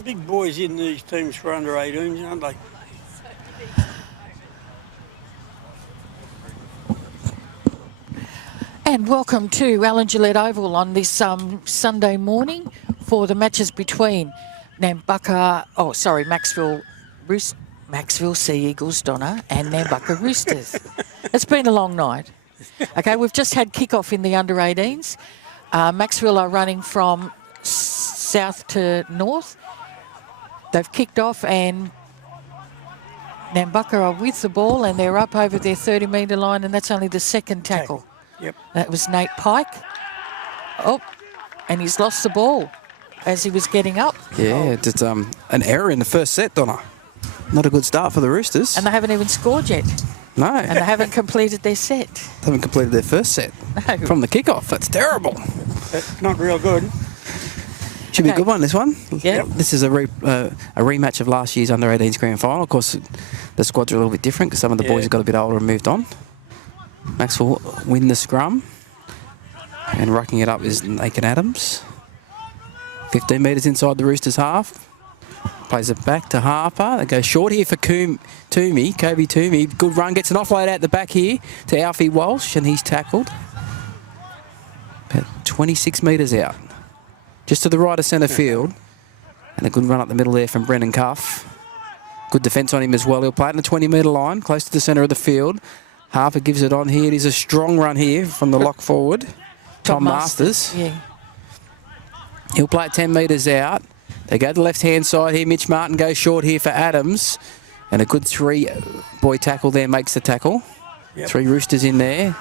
big boys in these teams for under-18s, aren't they? And welcome to Alan Gillette Oval on this Sunday morning for the matches between Macksville Sea Eagles, Donna, and Nambucca Roosters. It's been a long night. Okay, we've just had kick-off in the under-18s. Macksville are running from south to north. They've kicked off and Nambucca are with the ball and they're up over their 30-metre line, and that's only the second tackle. Yep. That was Nate Pike. Oh, and he's lost the ball as he was getting up. Yeah, just an error in the first set, Donna. Not a good start for the Roosters. And they haven't even scored yet. No. And they haven't completed their set. They haven't completed their first set. No. From the kickoff. That's terrible. That's not real good. Should be a good one, this one. Yep. This is a rematch of last year's under-18's grand final. Of course, the squads are a little bit different because some of the boys have got a bit older and moved on. Macksville win the scrum. And rucking it up is Nathan Adams. 15 metres inside the Roosters' half. Plays it back to Harper. They go short here for Kobe Toomey. Good run, gets an offload out the back here to Alfie Walsh, and he's tackled. About 26 metres out. Just to the right of centre field. And a good run up the middle there from Brendan Cuff. Good defence on him as well. He'll play it in the 20-metre line, close to the centre of the field. Harper gives it on here. It is a strong run here from the lock forward. Tom Masters. Yeah. He'll play it 10 metres out. They go to the left-hand side here. Mitch Martin goes short here for Adams. And a good three-boy tackle there makes the tackle. Yep. 3 Roosters in there.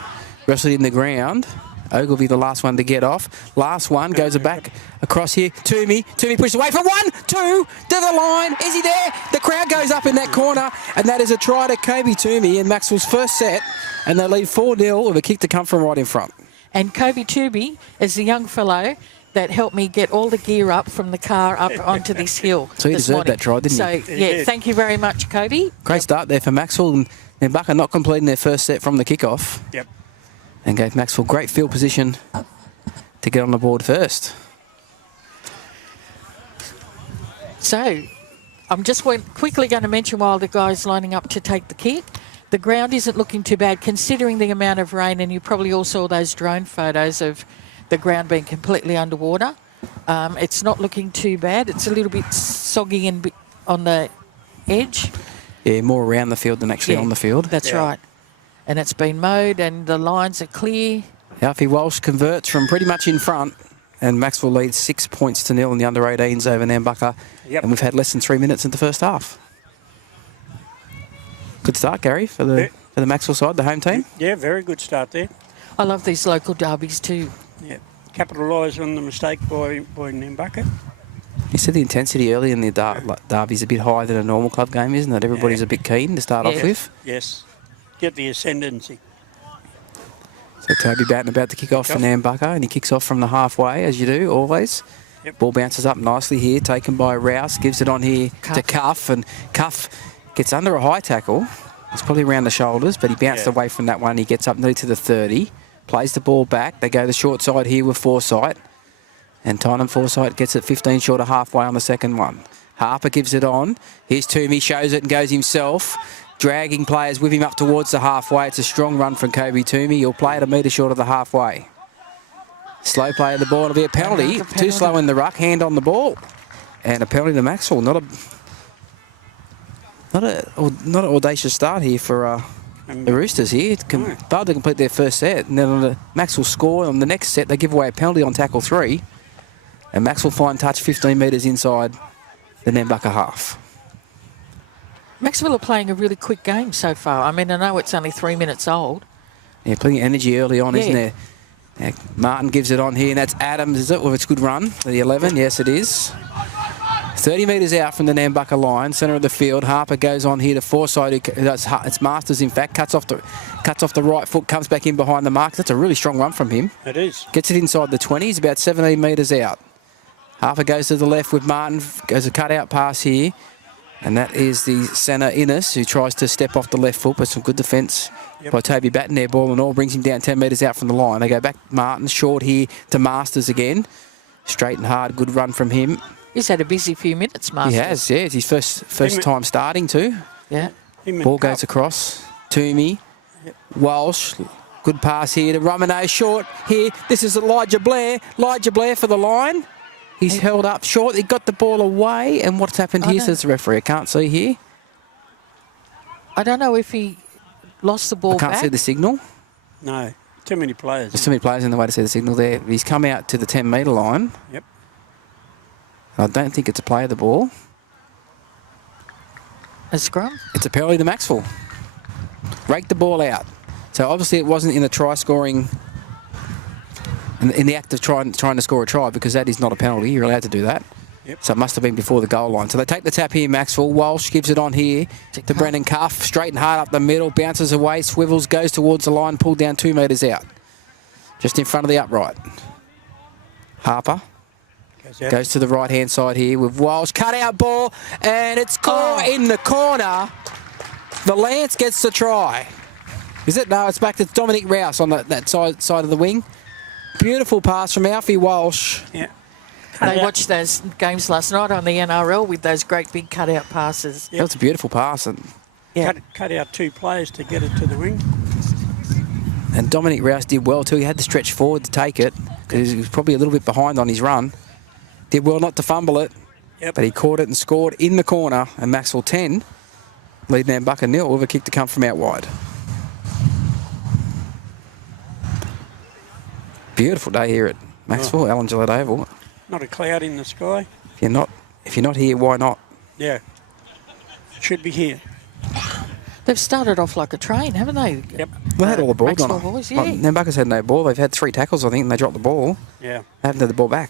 Wrestled in the ground. Ogilvy the last one to get off. Last one goes back across here. Toomey pushes away for 1, 2, to the line. Is he there? The crowd goes up in that corner. And that is a try to Kobe Toomey in Macksville's first set. And they lead 4-0 with a kick to come from right in front. And Kobe Toomey is the young fellow that helped me get all the gear up from the car up onto this hill. So he deserved that try, didn't he? So, yeah, thank you very much, Kobe. Great start there for Macksville. And Nambucca not completing their first set from the kickoff. Yep. And gave Macksville great field position to get on the board first. So, I'm just quickly going to mention while the guy's lining up to take the kick, the ground isn't looking too bad considering the amount of rain, and you probably all saw those drone photos of the ground being completely underwater. It's not looking too bad. It's a little bit soggy and on the edge. Yeah, more around the field than actually on the field. That's right. And it's been mowed and the lines are clear. Alfie Walsh converts from pretty much in front, and Macksville leads 6 points to 0 in the under-18s over Nambucca. Yep. And we've had less than 3 minutes in the first half. Good start, Gary, for the Macksville side, the home team. Yeah, very good start there. I love these local derbies too. Yeah, capitalise on the mistake by Nambucca. You said the intensity early in the derby's a bit higher than a normal club game, isn't it? Everybody's a bit keen to start off with. Yes. Get the ascendancy. So Toby Batten about to kick off for Nambucca, and he kicks off from the halfway, as you do, always. Yep. Ball bounces up nicely here, taken by Rouse, gives it on here to Cuff, and Cuff gets under a high tackle. It's probably around the shoulders, but he bounced away from that one. He gets up nearly to the 30, plays the ball back. They go the short side here with Forsyth, and Tynham Forsyth gets it 15 short of halfway on the second one. Harper gives it on. Here's Toomey, shows it and goes himself. Dragging players with him up towards the halfway. It's a strong run from Kobe Toomey. He'll play it a metre short of the halfway. Slow play of the ball. It'll be a penalty. Too slow in the ruck. Hand on the ball. And a penalty to Macksville. Not an audacious start here for the Roosters here. Failed to complete their first set. And then on the Macksville score on the next set, they give away a penalty on tackle 3. And Macksville find touch 15 metres inside the Nambucca half. Macksville are playing a really quick game so far. I mean, I know it's only 3 minutes old. Yeah, plenty of energy early on, isn't there? Yeah, Martin gives it on here, and that's Adams, is it? With its good run, the 11. Yes, it is. 30 metres out from the Nambucca line, centre of the field. Harper goes on here to Forsyth. It's Masters, in fact. Cuts off the right foot, comes back in behind the mark. That's a really strong run from him. It is. Gets it inside the 20s, about 17 metres out. Harper goes to the left with Martin. Goes a cut-out pass here. And that is the centre, Innes, who tries to step off the left foot, but some good defence by Toby Batten there. Ball and all brings him down 10 metres out from the line. They go back, Martin, short here to Masters again. Straight and hard, good run from him. He's had a busy few minutes, Master. He has, yeah. It's his first time starting too. Yeah. Ball goes across. Toomey. Yep. Walsh. Good pass here to Romano. Short here. This is Elijah Blair. Elijah Blair for the line. He's held up short. He got the ball away. And what's happened here, says the referee. I can't see here. I don't know if he lost the ball I can't see the signal. No, too many players. There's too many players in the way to see the signal there. He's come out to the 10-metre line. Yep. I don't think it's a play of the ball. A scrum? It's a penalty to Macksville. Rake the ball out. So obviously it wasn't in the try scoring, in the act of trying to score a try, because that is not a penalty. You're allowed to do that. Yep. So it must have been before the goal line. So they take the tap here, Macksville. Walsh gives it on here to Brendan Cuff. Straight and hard up the middle. Bounces away. Swivels. Goes towards the line. Pulled down 2 metres out. Just in front of the upright. Harper. Goes to the right-hand side here with Walsh. Cut out ball. And it's caught in the corner. The Lance gets the try. Is it? No, it's back to Dominic Rouse on that side of the wing. Beautiful pass from Alfie Walsh. Yeah. They watched those games last night on the NRL with those great big cutout passes. Yep. That was a beautiful pass. And Cut out 2 players to get it to the wing. And Dominic Rouse did well too. He had to stretch forward to take it because he was probably a little bit behind on his run. Did well not to fumble it, but he caught it and scored in the corner. And Macksville 10, lead Nambucca 0 with a kick to come from out wide. Beautiful day here at Macksville, Alan Gillette Oval. Not a cloud in the sky. If you're not here, why not? Yeah. Should be here. They've started off like a train, haven't they? Yep. They had all the ball Macksville gone. boys, yeah. Nambucca's had no ball. They've had 3 tackles, I think, and they dropped the ball. Yeah. They haven't had the ball back.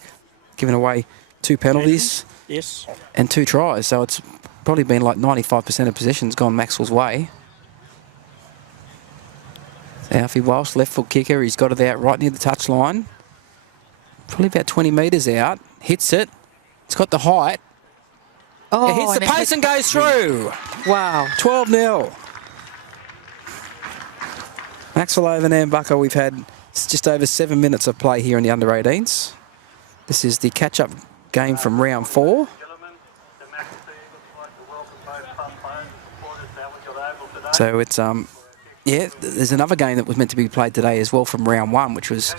Giving away 2 penalties Yes. and 2 tries. So it's probably been like 95% of possessions gone Macksville's way. Alfie Walsh, left foot kicker. He's got it out right near the touchline. Probably about 20 metres out. Hits it. It's got the height. Oh, It hits the post and goes through. Wow. 12-0. Macksville over Nambucca. We've had just over 7 minutes of play here in the under-18s. This is the catch-up game from round 4. So it's yeah, there's another game that was meant to be played today as well from round 1, which was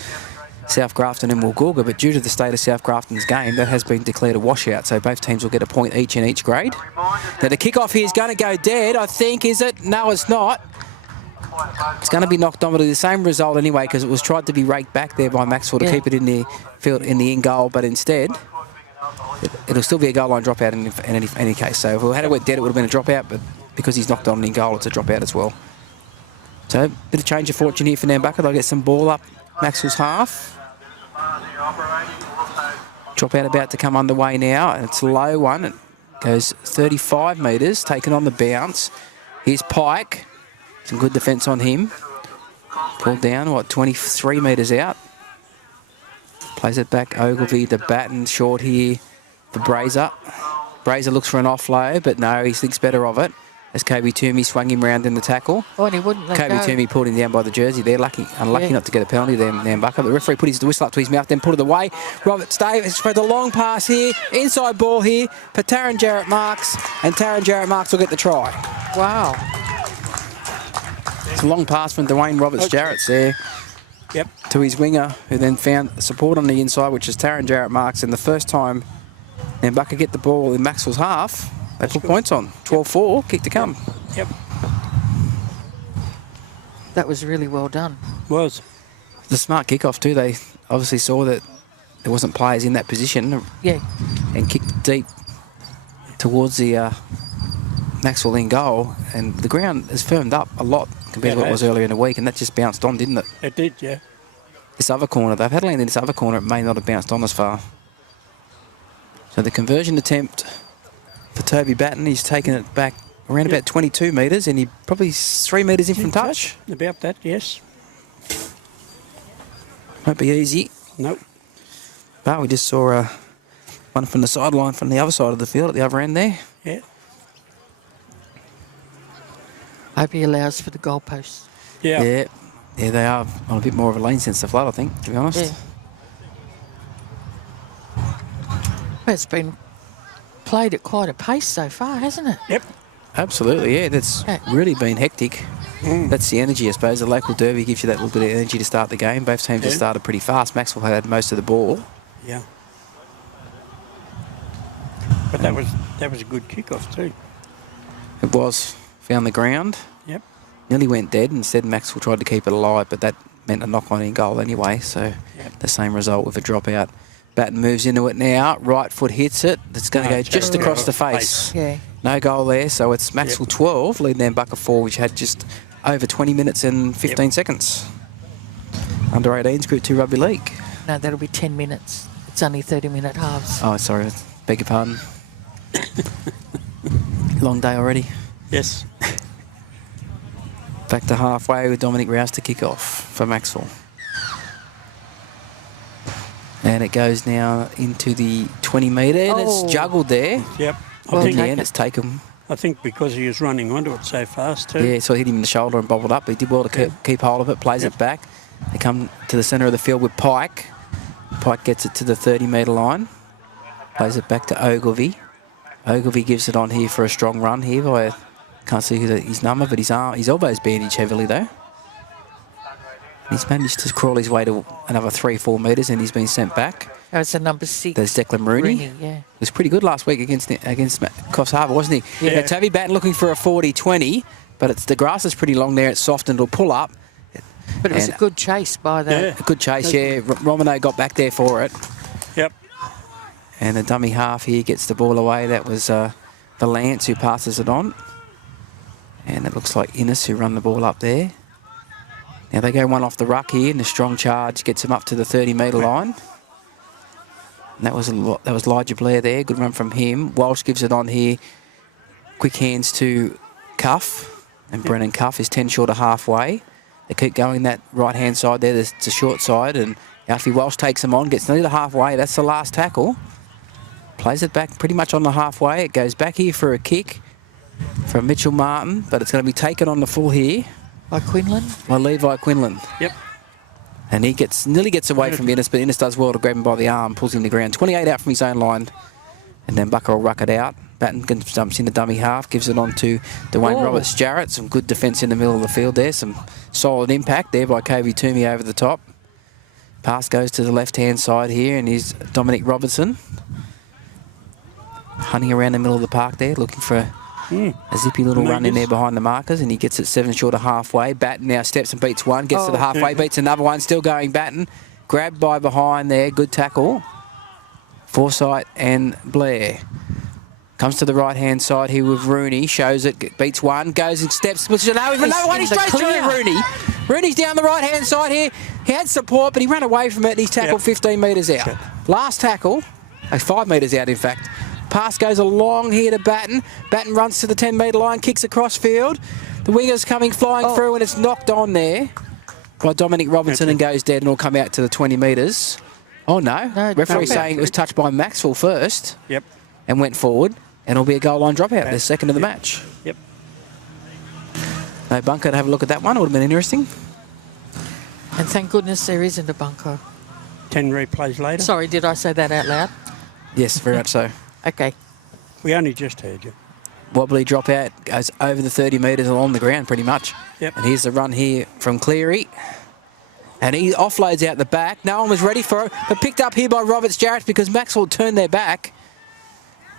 South Grafton and Woolgoolga, but due to the state of South Grafton's game, that has been declared a washout, so both teams will get a point each in each grade. Now the kick-off here is going to go dead, I think, is it? No, it's not. It's going to be knocked on, but the same result anyway, because it was tried to be raked back there by Macksville to keep it in the field, in the in-goal, but instead it'll still be a goal line dropout in any case. So if we had it went dead, it would have been a dropout, but because he's knocked on in goal, it's a dropout as well. So a bit of change of fortune here for Nambucca. They'll get some ball up Macksville's half. Drop out about to come underway now. It's a low one. It goes 35 metres, taken on the bounce. Here's Pike. Some good defence on him. Pulled down, 23 metres out. Plays it back, Ogilvy to Batten. Short here for Brazer. Brazer looks for an offload, but no, he thinks better of it. As Kobe Toomey swung him round in the tackle. Oh, and he wouldn't let Kobe go. Toomey pulled him down by the jersey there. Unlucky not to get a penalty there, Nambucca. The referee put his whistle up to his mouth, then put it away. Robert Davis for the long pass here. Inside ball here for Taron Jarrett Marks. And Taron Jarrett Marks will get the try. Wow. It's a long pass from Dwayne Roberts Jarrett's there. Yep. To his winger, who then found support on the inside, which is Taron Jarrett Marks. And the first time Nambucca get the ball in Macksville's half, they put points on. 12-4, kick to come. Yep. That was really well done. Was. The smart kickoff too. They obviously saw that there wasn't players in that position. Yeah. And kicked deep towards the Macksville in goal. And the ground has firmed up a lot compared to what it was earlier in the week. And that just bounced on, didn't it? It did, yeah. This other corner, they've had land in this other corner. It may not have bounced on as far. So the conversion attempt for Toby Batten, he's taken it back around about 22 metres, and he probably 3 metres in from touch. About that, yes. Won't be easy. Nope. But we just saw one from the sideline from the other side of the field at the other end there. Yeah. Hope he allows for the goalposts. Yeah. Yeah, they are on a bit more of a lane since the flood, I think, to be honest. Yeah. It's been played at quite a pace so far, hasn't it? Yep. Absolutely, yeah. That's really been hectic. That's the energy, I suppose. The local derby gives you that little bit of energy to start the game. Both teams have started pretty fast. Macksville had most of the ball. Yeah. But that was a good kickoff too. It was. Found the ground. Yep. Nearly went dead. Instead, Macksville tried to keep it alive, but that meant a knock-on in goal anyway. So the same result with a dropout. Batten moves into it now. Right foot hits it. It's going to go just across the face. Yeah. No goal there. So it's Macksville 12, leading Nambucca 4, which had just over 20 minutes and 15 seconds. Under-18's Group 2 Rugby League. No, that'll be 10 minutes. It's only 30-minute halves. Oh, sorry. Beg your pardon. Long day already. Yes. Back to halfway with Dominic Rouse to kick off for Macksville. And it goes now into the 20 metre, and it's juggled there. Yep. Well, in the end, it's taken. I think because he was running onto it so fast too. Yeah, so it hit him in the shoulder and bobbled up. He did well to keep hold of it, plays it back. They come to the centre of the field with Pike. Pike gets it to the 30-metre line. Plays it back to Ogilvie. Ogilvie gives it on here for a strong run here by, can't see his number, but his elbow's bandaged heavily though. He's managed to crawl his way to another 3-4 metres, and he's been sent back. Oh, it's a number 6. There's Declan Rooney. Yeah. He was pretty good last week against Coffs Harbour, wasn't he? Yeah. Now, Toby Batten looking for a 40-20, but the grass is pretty long there. It's soft and it'll pull up. But it was a good chase by that. A good chase, yeah. Romano got back there for it. Yep. And the dummy half here gets the ball away. That was Valance who passes it on. And it looks like Innes who run the ball up there. Now they go one off the ruck here, and the strong charge gets him up to the 30-metre line. And that was Elijah Blair there. Good run from him. Walsh gives it on here. Quick hands to Cuff. And Brennan Cuff is 10 short of halfway. They keep going that right-hand side there. It's a short side. And Alfie Walsh takes him on, gets nearly to halfway. That's the last tackle. Plays it back pretty much on the halfway. It goes back here for a kick from Mitchell Martin. But it's going to be taken on the full here. By Quinlan? By Levi Quinlan. Yep. And he nearly gets away from Innes, but Innes does well to grab him by the arm, pulls him to the ground. 28 out from his own line. And then Bucker will ruck it out. Batten jumps in the dummy half, gives it on to Dwayne Roberts-Jarrett. Some good defence in the middle of the field there. Some solid impact there by Kobe Toomey over the top. Pass goes to the left-hand side here, and here's Dominic Robertson. Hunting around the middle of the park there, looking for a zippy little run in there behind the markers, and he gets it 7 short of halfway. Batten now steps and beats one, gets to the halfway, beats another one, still going Batten. Grabbed by behind there, good tackle. Forsyth and Blair. Comes to the right-hand side here with Rooney, shows it, beats one, goes and steps, with another one, he's straight through Rooney. Rooney's down the right-hand side here. He had support, but he ran away from it, and he's tackled 15 metres out. Last tackle, 5 metres out in fact. Pass goes along here to Batten. Batten runs to the 10-metre line, kicks across field. The winger's coming flying through, and it's knocked on there by Dominic Robinson and goes dead, and will come out to the 20 metres. Oh, no. Referee saying it was touched by Macksville first. Yep. And went forward, and it'll be a goal line dropout, the second of the match. Yep. No bunker to have a look at that one. It would have been interesting. And thank goodness there isn't a bunker. 10 replays later. Sorry, did I say that out loud? Yes, very much so. Okay. We only just heard you. Wobbly dropout, goes over the 30 metres along the ground pretty much. Yep. And here's the run here from Cleary. And he offloads out the back. No one was ready for it, but picked up here by Roberts-Jarrett because Macksville turned their back.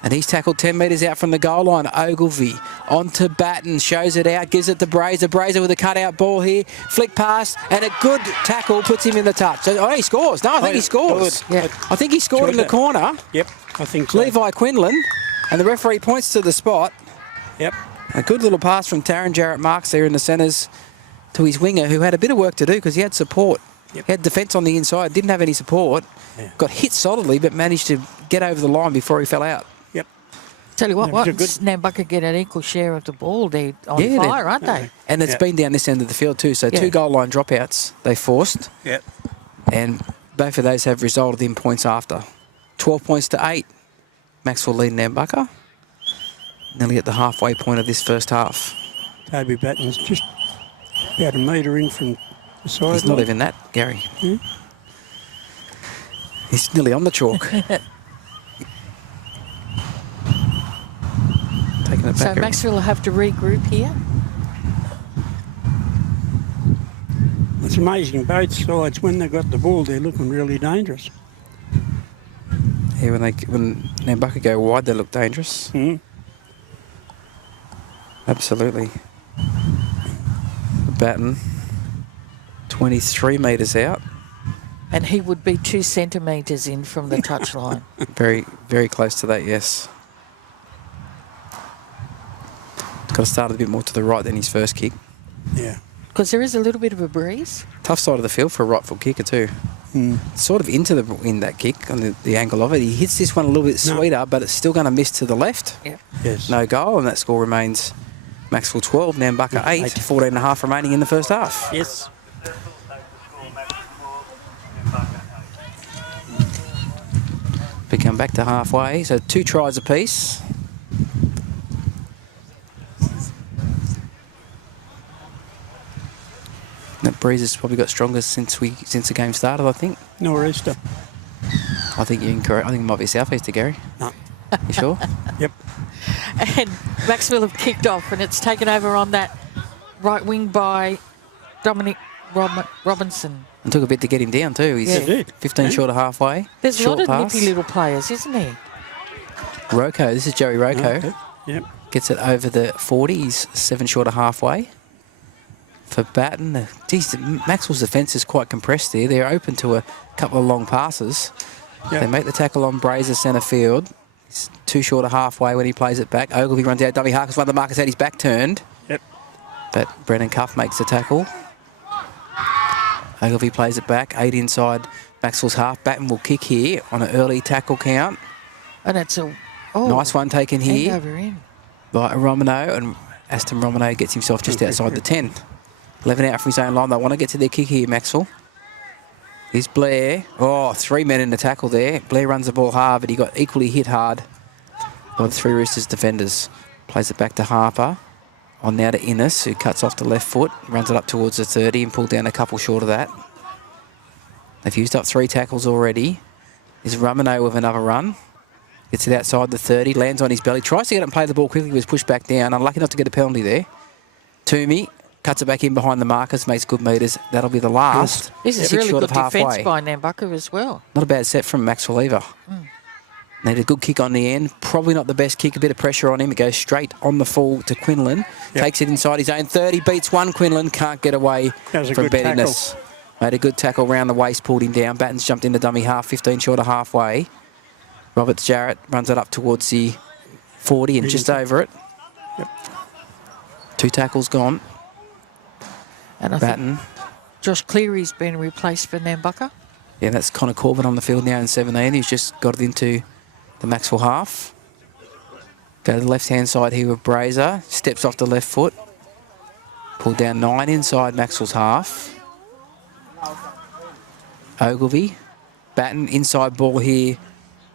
And he's tackled 10 metres out from the goal line. Ogilvie onto Batten, shows it out, gives it to Brazer. Brazer with a cutout ball here. Flick pass, and a good tackle puts him in the touch. So, he scores. No, I think he scores. Yeah. I think he scored in the corner. Yep, I think so. Levi Quinlan, and the referee points to the spot. Yep. A good little pass from Taryn Jarrett Marks there in the centres to his winger, who had a bit of work to do because he had support. Yep. He had defence on the inside, didn't have any support. Yeah. Got hit solidly, but managed to get over the line before he fell out. Yep. Tell you what, Nambucca get an equal share of the ball. They're on fire, aren't they? And it's been down this end of the field too. So 2 goal line dropouts they forced. Yep. And both of those have resulted in points after. 12 points to 8. Macksville leading Nambucca. Nearly at the halfway point of this first half. Toby Batten's just about a metre in from the side. He's not even that, Gary. He's nearly on the chalk. it So back. Macksville will have to regroup here. It's amazing, both sides, when they got the ball, they're looking really dangerous. Yeah, when Nambucca go wide, they look dangerous. Mm. Absolutely. Batten, 23 metres out. And he would be 2 centimetres in from the touchline. Very, very close to that, yes. Got to start a bit more to the right than his first kick. Yeah. Because there is a little bit of a breeze. Tough side of the field for a right foot kicker too. Mm. Sort of into the wind, that kick, on the angle of it. He hits this one a little bit sweeter, but it's still going to miss to the left. Yeah. Yes. No goal, and that score remains Macksville 12, Nambucca 8, 14 and a half remaining in the first half. Yes. We come back to halfway, so 2 tries apiece. That breeze has probably got stronger since the game started, I think. Nor'easter. I think you're incorrect. I think it might be southeaster, Gary. No. You sure? Yep. And Macksville have kicked off, and it's taken over on that right wing by Dominic Robinson. And took a bit to get him down too. He's Yeah. It did. 15 Yeah. short of halfway. There's Short a lot of pass. nippy little players, isn't he? Rocco, this is Jerry Rocco. Okay. Yep. Gets it over the 40. He's 7 short of halfway. For Batten, geez, Maxwell's defence is quite compressed there. They're open to a couple of long passes. Yep. They make the tackle on Brazer centre field. He's 2 short of halfway when he plays it back. Ogilvy runs out. Dummy Harkins, one of the markers had his back turned. Yep. But Brennan Cuff makes the tackle. Ogilvy plays it back. 8 inside Maxwell's half. Batten will kick here on an early tackle count. And it's a Nice one taken hand here over in. by Romano. And Aston Romano gets himself just outside the 10. 11 out from his own line. They want to get to their kick here, Maxwell. Here's Blair. Oh, 3 men in the tackle there. Blair runs the ball hard, but he got equally hit hard by the 3 Roosters defenders. Plays it back to Harper. On now to Innes, who cuts off the left foot. Runs it up towards the 30 and pulled down a couple short of that. They've used up 3 tackles already. Is Romano with another run. Gets it outside the 30. Lands on his belly. Tries to get it and play the ball quickly. Was pushed back down. Unlucky not to get a penalty there. Toomey. Cuts it back in behind the markers, makes good metres. That'll be the last. This is 6 really short good of halfway. defence by Nambucca as well. Not a bad set from Macksville either. Need a good kick on the end. Probably not the best kick. A bit of pressure on him. It goes straight on the full to Quinlan. Yep. Takes it inside his own 30. Beats one. Quinlan can't get away That was a from good tackle. Bettiness. Made a good tackle round the waist, pulled him down. Batten's jumped into dummy half, 15 short of halfway. Roberts Jarrett runs it up towards the 40 and just over it. Yep. 2 tackles gone. And I think Batten. Josh Cleary's been replaced for Nambucca. Yeah, that's Connor Corbett on the field now in 17. He's just got it into the Macksville half. Go to the left-hand side here with Brazer. Steps off the left foot. Pulled down 9 inside Macksville's half. Ogilvy. Batten, inside ball here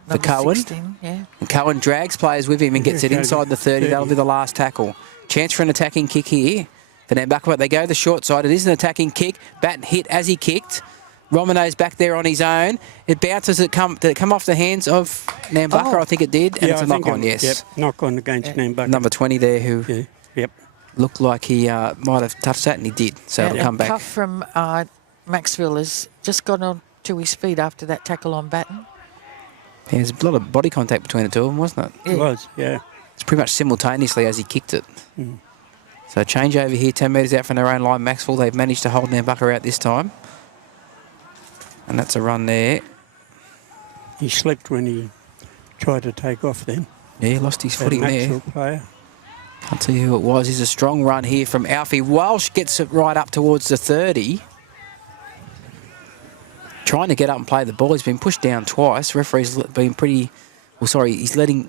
for Number Cohen. 16, yeah. And Cohen drags players with him and gets it inside the 30. That'll be the last tackle. Chance for an attacking kick here for Nambucca, but they go the short side. It is an attacking kick. Batten hit as he kicked. Romano's back there on his own. It bounces. Did it come off the hands of Nambucca? Oh. I think it did. And it's a knock-on, yes. Yep, knock-on against Nambucca. Number 20 there who Yeah, yep. looked like he might have touched that, and he did. So it'll come back. Cuff from Macksville has just got on to his feet after that tackle on Batten. Yeah, there's a lot of body contact between the two of them, wasn't it? It was, yeah. It's pretty much simultaneously as he kicked it. So change over here, 10 metres out from their own line. Macksville, they've managed to hold Nambucca out this time. And that's a run there. He slipped when he tried to take off then. Yeah, he lost his That footing there. Macksville player. Can't tell you who it was. He's a strong run here from Alfie. Walsh gets it right up towards the 30. Trying to get up and play the ball. He's been pushed down twice. Referee's been pretty... Well, sorry, he's leaving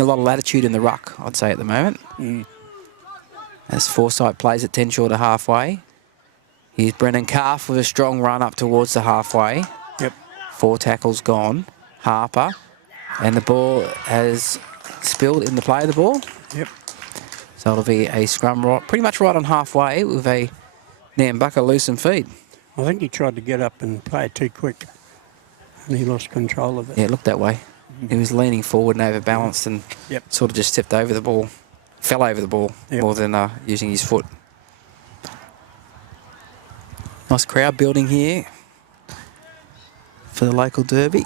a lot of latitude in the ruck, I'd say, at the moment. As Forsyth plays at 10 short of halfway. Here's Brennan Calf with a strong run up towards the halfway. Yep. 4 tackles gone. Harper. And the ball has spilled in the play of the ball. Yep. So it'll be a scrum right, pretty much right on halfway with a Nambucca loose and feed. I think he tried to get up and play it too quick, and he lost control of it. Yeah, it looked that way. He was leaning forward and overbalanced and Yep. sort of just stepped over the ball. fell over the ball more than using his foot. Nice crowd building here for the local derby.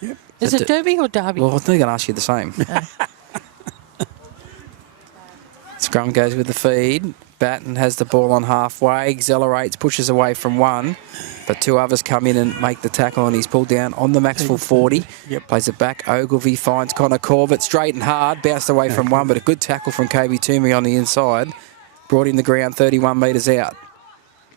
Yep. Is it derby or derby? Well, I think I'm going to ask you the same. Scrum goes with the feed. Batten has the ball on halfway, accelerates, pushes away from one, but two others come in and make the tackle, and he's pulled down on the Macksville 40. Yep. Plays it back. Ogilvie finds Connor Corbett straight and hard, bounced away from one, but a good tackle from KB Toomey on the inside. Brought in the ground 31 metres out.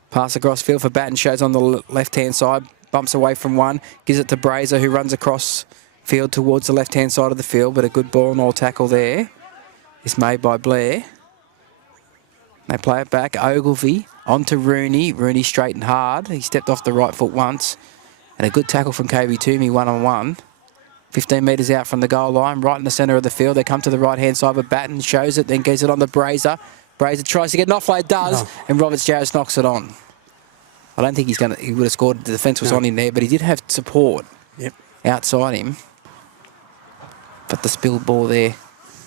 Pass across field for Batten, shows on the left-hand side, bumps away from one, gives it to Brazer, who runs across field towards the left-hand side of the field, but a good ball and all tackle there is made by Blair. They play it back. Ogilvie onto Rooney. Rooney straight and hard. He stepped off the right foot once. And a good tackle from KB Toomey, one-on-one. 15 metres out from the goal line, right in the centre of the field. They come to the right-hand side, but Batten shows it, then gives it on to Brazer. Brazer tries to get an offload, does, and Roberts Jarvis knocks it on. I don't think he would have scored. The defence was on him there, but he did have support outside him. But the spilled ball there.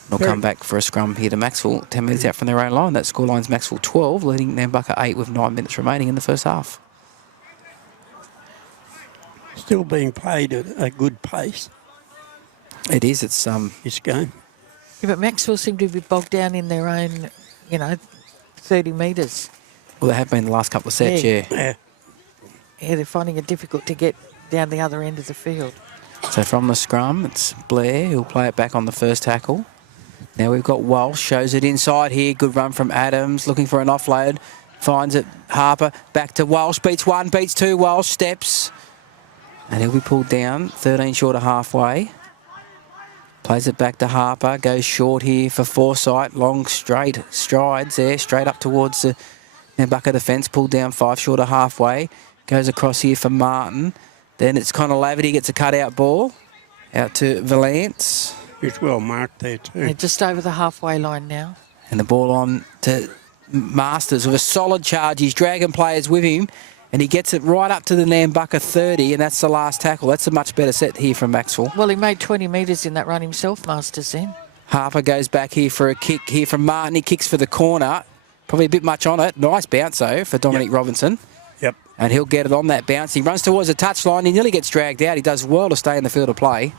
They'll come back for a scrum here to Macksville, 10 metres out from their own line. That scoreline's Macksville 12, leading Nambucca 8 with 9 minutes remaining in the first half. Still being played at a good pace, It is. It's this game. Yeah, but Macksville seem to be bogged down in their own, 30 metres. well, they have been the last couple of sets, yeah. Yeah. Yeah, they're finding it difficult to get down the other end of the field. So from the scrum, it's Blair who'll play it back on the first tackle. Now we've got Walsh, shows it inside here. Good run from Adams, looking for an offload. Finds it, Harper, back to Walsh. Beats one, beats two, Walsh steps. And he'll be pulled down, 13 short of halfway. Plays it back to Harper, goes short here for Forsyth. Long straight strides there, straight up towards the Nambucca defence. Pulled down 5 short of halfway. Goes across here for Martin. Then it's Connor Laverty, gets a cut-out ball. Out to Valance. It's well marked there too. They're just over the halfway line now. And the ball on to Masters with a solid charge. He's dragging players with him, and he gets it right up to the Nambucca 30, and that's the last tackle. That's a much better set here from Macksville. Well, he made 20 metres in that run himself, Masters, then. Harper goes back here for a kick here from Martin. He kicks for the corner. Probably a bit much on it. Nice bounce, though, for Dominic Robinson. Yep. And he'll get it on that bounce. He runs towards the touchline. He nearly gets dragged out. He does well to stay in the field of play.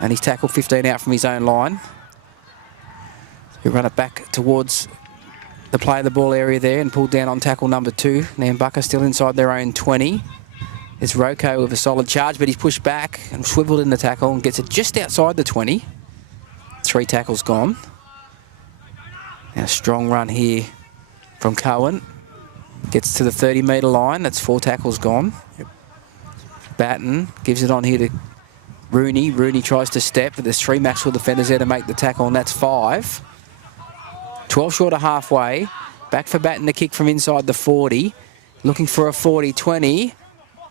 And he's tackled 15 out from his own line. He'll run it back towards the play of the ball area there and pulled down on tackle number 2. Nambucca still inside their own 20. It's Rocco with a solid charge, but he's pushed back and swiveled in the tackle and gets it just outside the 20. 3 tackles gone. Now, strong run here from Cohen. Gets to the 30-metre line. That's 4 tackles gone. Yep. Batten gives it on here to Rooney. Rooney tries to step, but there's 3 Macksville defenders there to make the tackle, and that's 5. 12 short of halfway. Back for Batten to kick from inside the 40. Looking for a 40-20.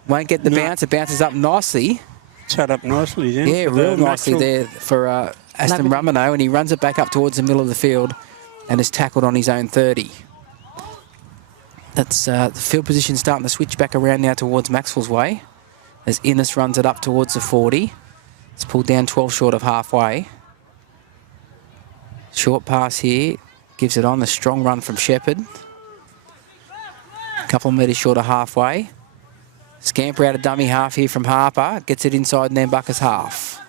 Won't get the bounce. It bounces up nicely. Set up nicely then. Yeah, real nicely there for Aston Rumino, and he runs it back up towards the middle of the field and is tackled on his own 30. That's the field position starting to switch back around now towards Macksville's way as Innes runs it up towards the 40. It's pulled down 12 short of halfway. Short pass here. Gives it on. A strong run from Shepherd. A couple of metres short of halfway. Scamper out a dummy half here from Harper. Gets it inside Nambucca's half.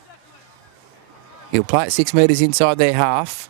He'll play it 6 metres inside their half.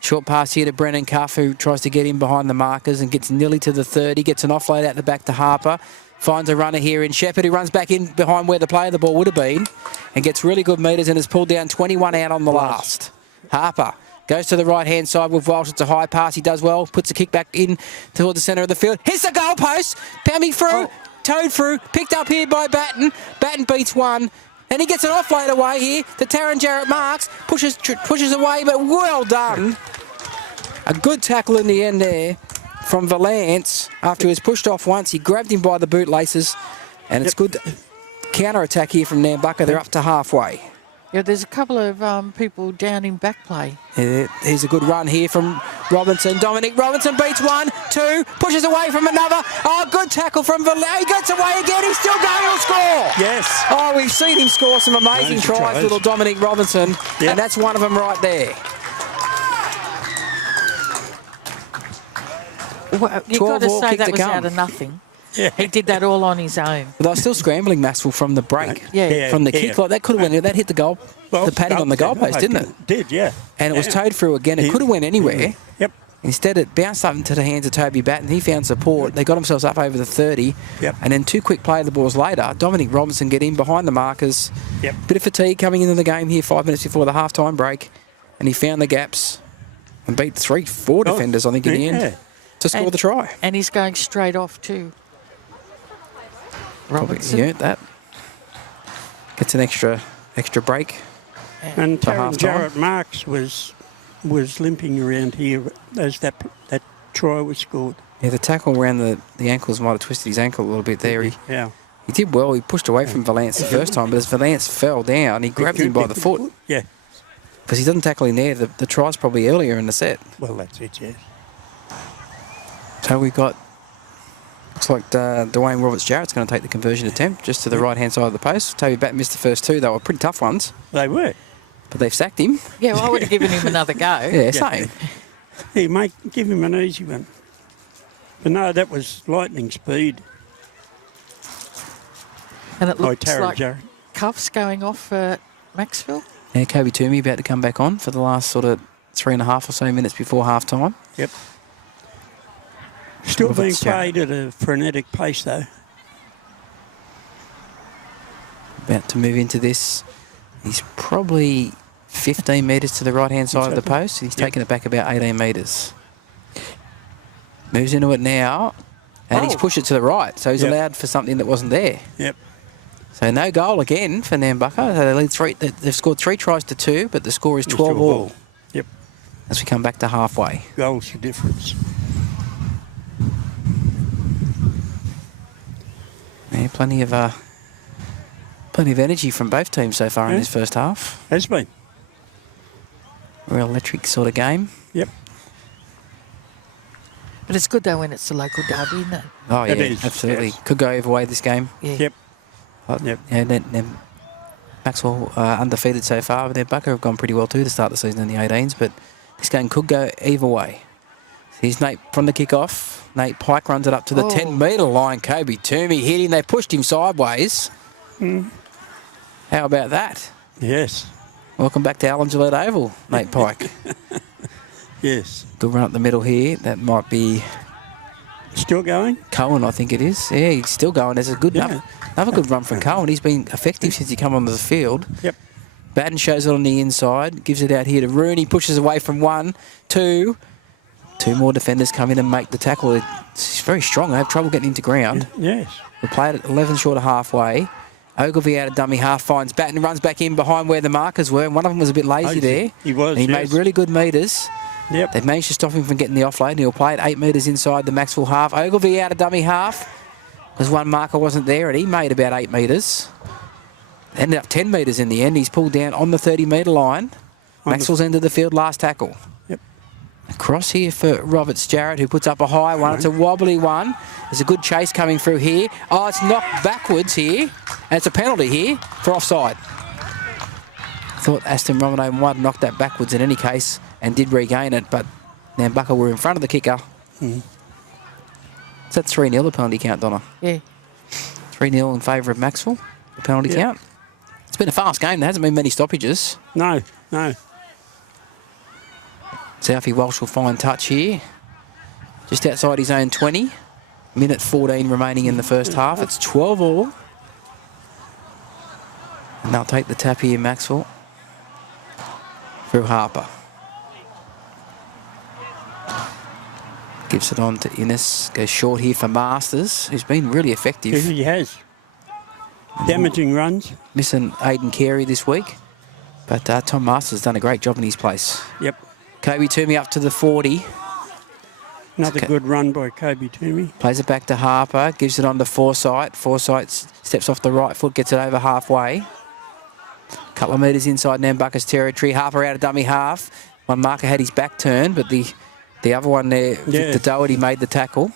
Short pass here to Brennan Cuff, who tries to get in behind the markers and gets nearly to the 30. Gets an offload out the back to Harper. Finds a runner here in Shepherd, who runs back in behind where the play of the ball would have been and gets really good metres and has pulled down 21 out on the last. Harper goes to the right-hand side with Walsh. It's a high pass. He does well. Puts the kick back in toward the centre of the field. Hits the goal post. Pounding through. Towed through. Picked up here by Batten. Batten beats one. And he gets an offload away here to Taron Jarrett Marks. Pushes away, but well done. A good tackle in the end there from Valance. After he was pushed off once, he grabbed him by the bootlaces. And it's good counter-attack here from Nambucca. They're up to halfway. Yeah, there's a couple of people down in back play. Yeah, here's a good run here from Robinson. Dominic Robinson beats 1, 2, pushes away from another. Oh, good tackle from Valance. He gets away again. He's still going to score. Yes. Oh, we've seen him score some amazing tries, little Dominic Robinson. Yep. And that's one of them right there. Well, you've 12 got to all say kick that to was come. out of nothing. Yeah. He did that all on his own. But they were still scrambling Macksville from the break. Yeah. From the kick. Like that could have went. That hit the goal. Well, the padding on the goalpost, didn't it? Did, yeah. And it was towed through again. It could have went anywhere. Yep. Instead, it bounced up into the hands of Toby Batten. He found support. They got themselves up over the 30. Yep. And then 2 quick play of the balls later, Dominic Robinson get in behind the markers. Yep. Bit of fatigue coming into the game here 5 minutes before the half-time break. And he found the gaps and beat 3-4 defenders, I think, in the end to score the try. And he's going straight off too. Robinson. He earned that. Gets an extra break. And For Taryn half-time. Jarrett Marks was limping around here as that try was scored. Yeah, the tackle around the ankles might have twisted his ankle a little bit there. He did well. He pushed away from Valance the first time, but as Valance fell down, he grabbed him by the foot. Yeah. Because he doesn't tackle in there. The try's probably earlier in the set. Well, that's it, yeah. So we've got, looks like Dwayne Roberts-Jarrett's going to take the conversion attempt just to the right-hand side of the post. Toby Batten missed the first 2. They were pretty tough ones, They were. but they've sacked him. Yeah, well, I would have given him another go. Yeah, same. Hey, mate, give him an easy one. But no, that was lightning speed And it by looks Taryn like Jarrett. cuffs going off for Macksville. Yeah, Kobe Toomey about to come back on for the last sort of 3.5 or so minutes before half-time. Yep. Still being Roberts-Jarrett. played at a frenetic pace, though. About to move into this. He's probably 15 metres to the right-hand side of the post. He's taken it back about 18 metres. Moves into it now, and he's pushed it to the right. So he's allowed for something that wasn't there. Yep. So no goal again for Nambucca. So they lead 3. They've scored 3 tries to 2, but the score is 12 all. Yep. As we come back to halfway. Goals for difference. Yeah, plenty of energy from both teams so far in this first half. Has been. Real electric sort of game. Yep. But it's good though when it's the local derby, isn't it? Oh yeah, It is, absolutely. yes. Could go either way this game. Yeah. Yep. Yeah, then Macksville undefeated so far, but Nambucca have gone pretty well too to start the season in the 18s. But this game could go either way. Here's Nate from the kick-off. Nate Pike runs it up to the 10-metre line. Kobe Toomey hit him. They pushed him sideways. How about that? Yes. Welcome back to Alan Gillette Oval, Nate Pike. Yes. Good run up the middle here. That might be Still going? Cohen, I think it is. Yeah, he's still going. There's a good another good run from Cohen. He's been effective since he come onto the field. Yep. Batten shows it on the inside, gives it out here to Rooney, pushes away from 1, 2. 2 more defenders come in and make the tackle. It's very strong. I have trouble getting into ground. Yes. We played at 11 short of halfway. Ogilvie out of dummy half, finds Batten, runs back in behind where the markers were, and one of them was a bit lazy there. He was, and he made really good metres. Yep. They've managed to stop him from getting the offload, and he'll play it 8 metres inside the Macksville half. Ogilvie out of dummy half, because one marker wasn't there, and he made about 8 metres. Ended up 10 metres in the end. He's pulled down on the 30-metre line. Macksville's end of the field, last tackle. Yep. Across here for Roberts-Jarrett, who puts up a high one. It's a wobbly one. There's a good chase coming through here. Oh, it's knocked backwards here, and it's a penalty here for offside. Thought Aston Romano might have knocked that backwards in any case and did regain it, but Nambucca were in front of the kicker. Is that 3-0, the penalty count, Donna? Yeah. 3-0 in favour of Macksville, the penalty count. It's been a fast game. There hasn't been many stoppages. No. Southie Walsh will find touch here. Just outside his own 20. Minute 14 remaining in the first half. It's 12 all. And they'll take the tap here, Macksville. Through Harper. Gives it on to Innes. Goes short here for Masters, who's been really effective. He has. Damaging runs. Missing Aiden Carey this week. But Tom Masters has done a great job in his place. Yep. Kobe Toomey up to the 40. Another good run by Kobe Toomey. Plays it back to Harper. Gives it on to Forsyth. Forsyth steps off the right foot. Gets it over halfway. Couple of metres inside Nambucca's territory. Harper out of dummy half. One marker had his back turned, but the other one there, Victor Doherty, made the tackle.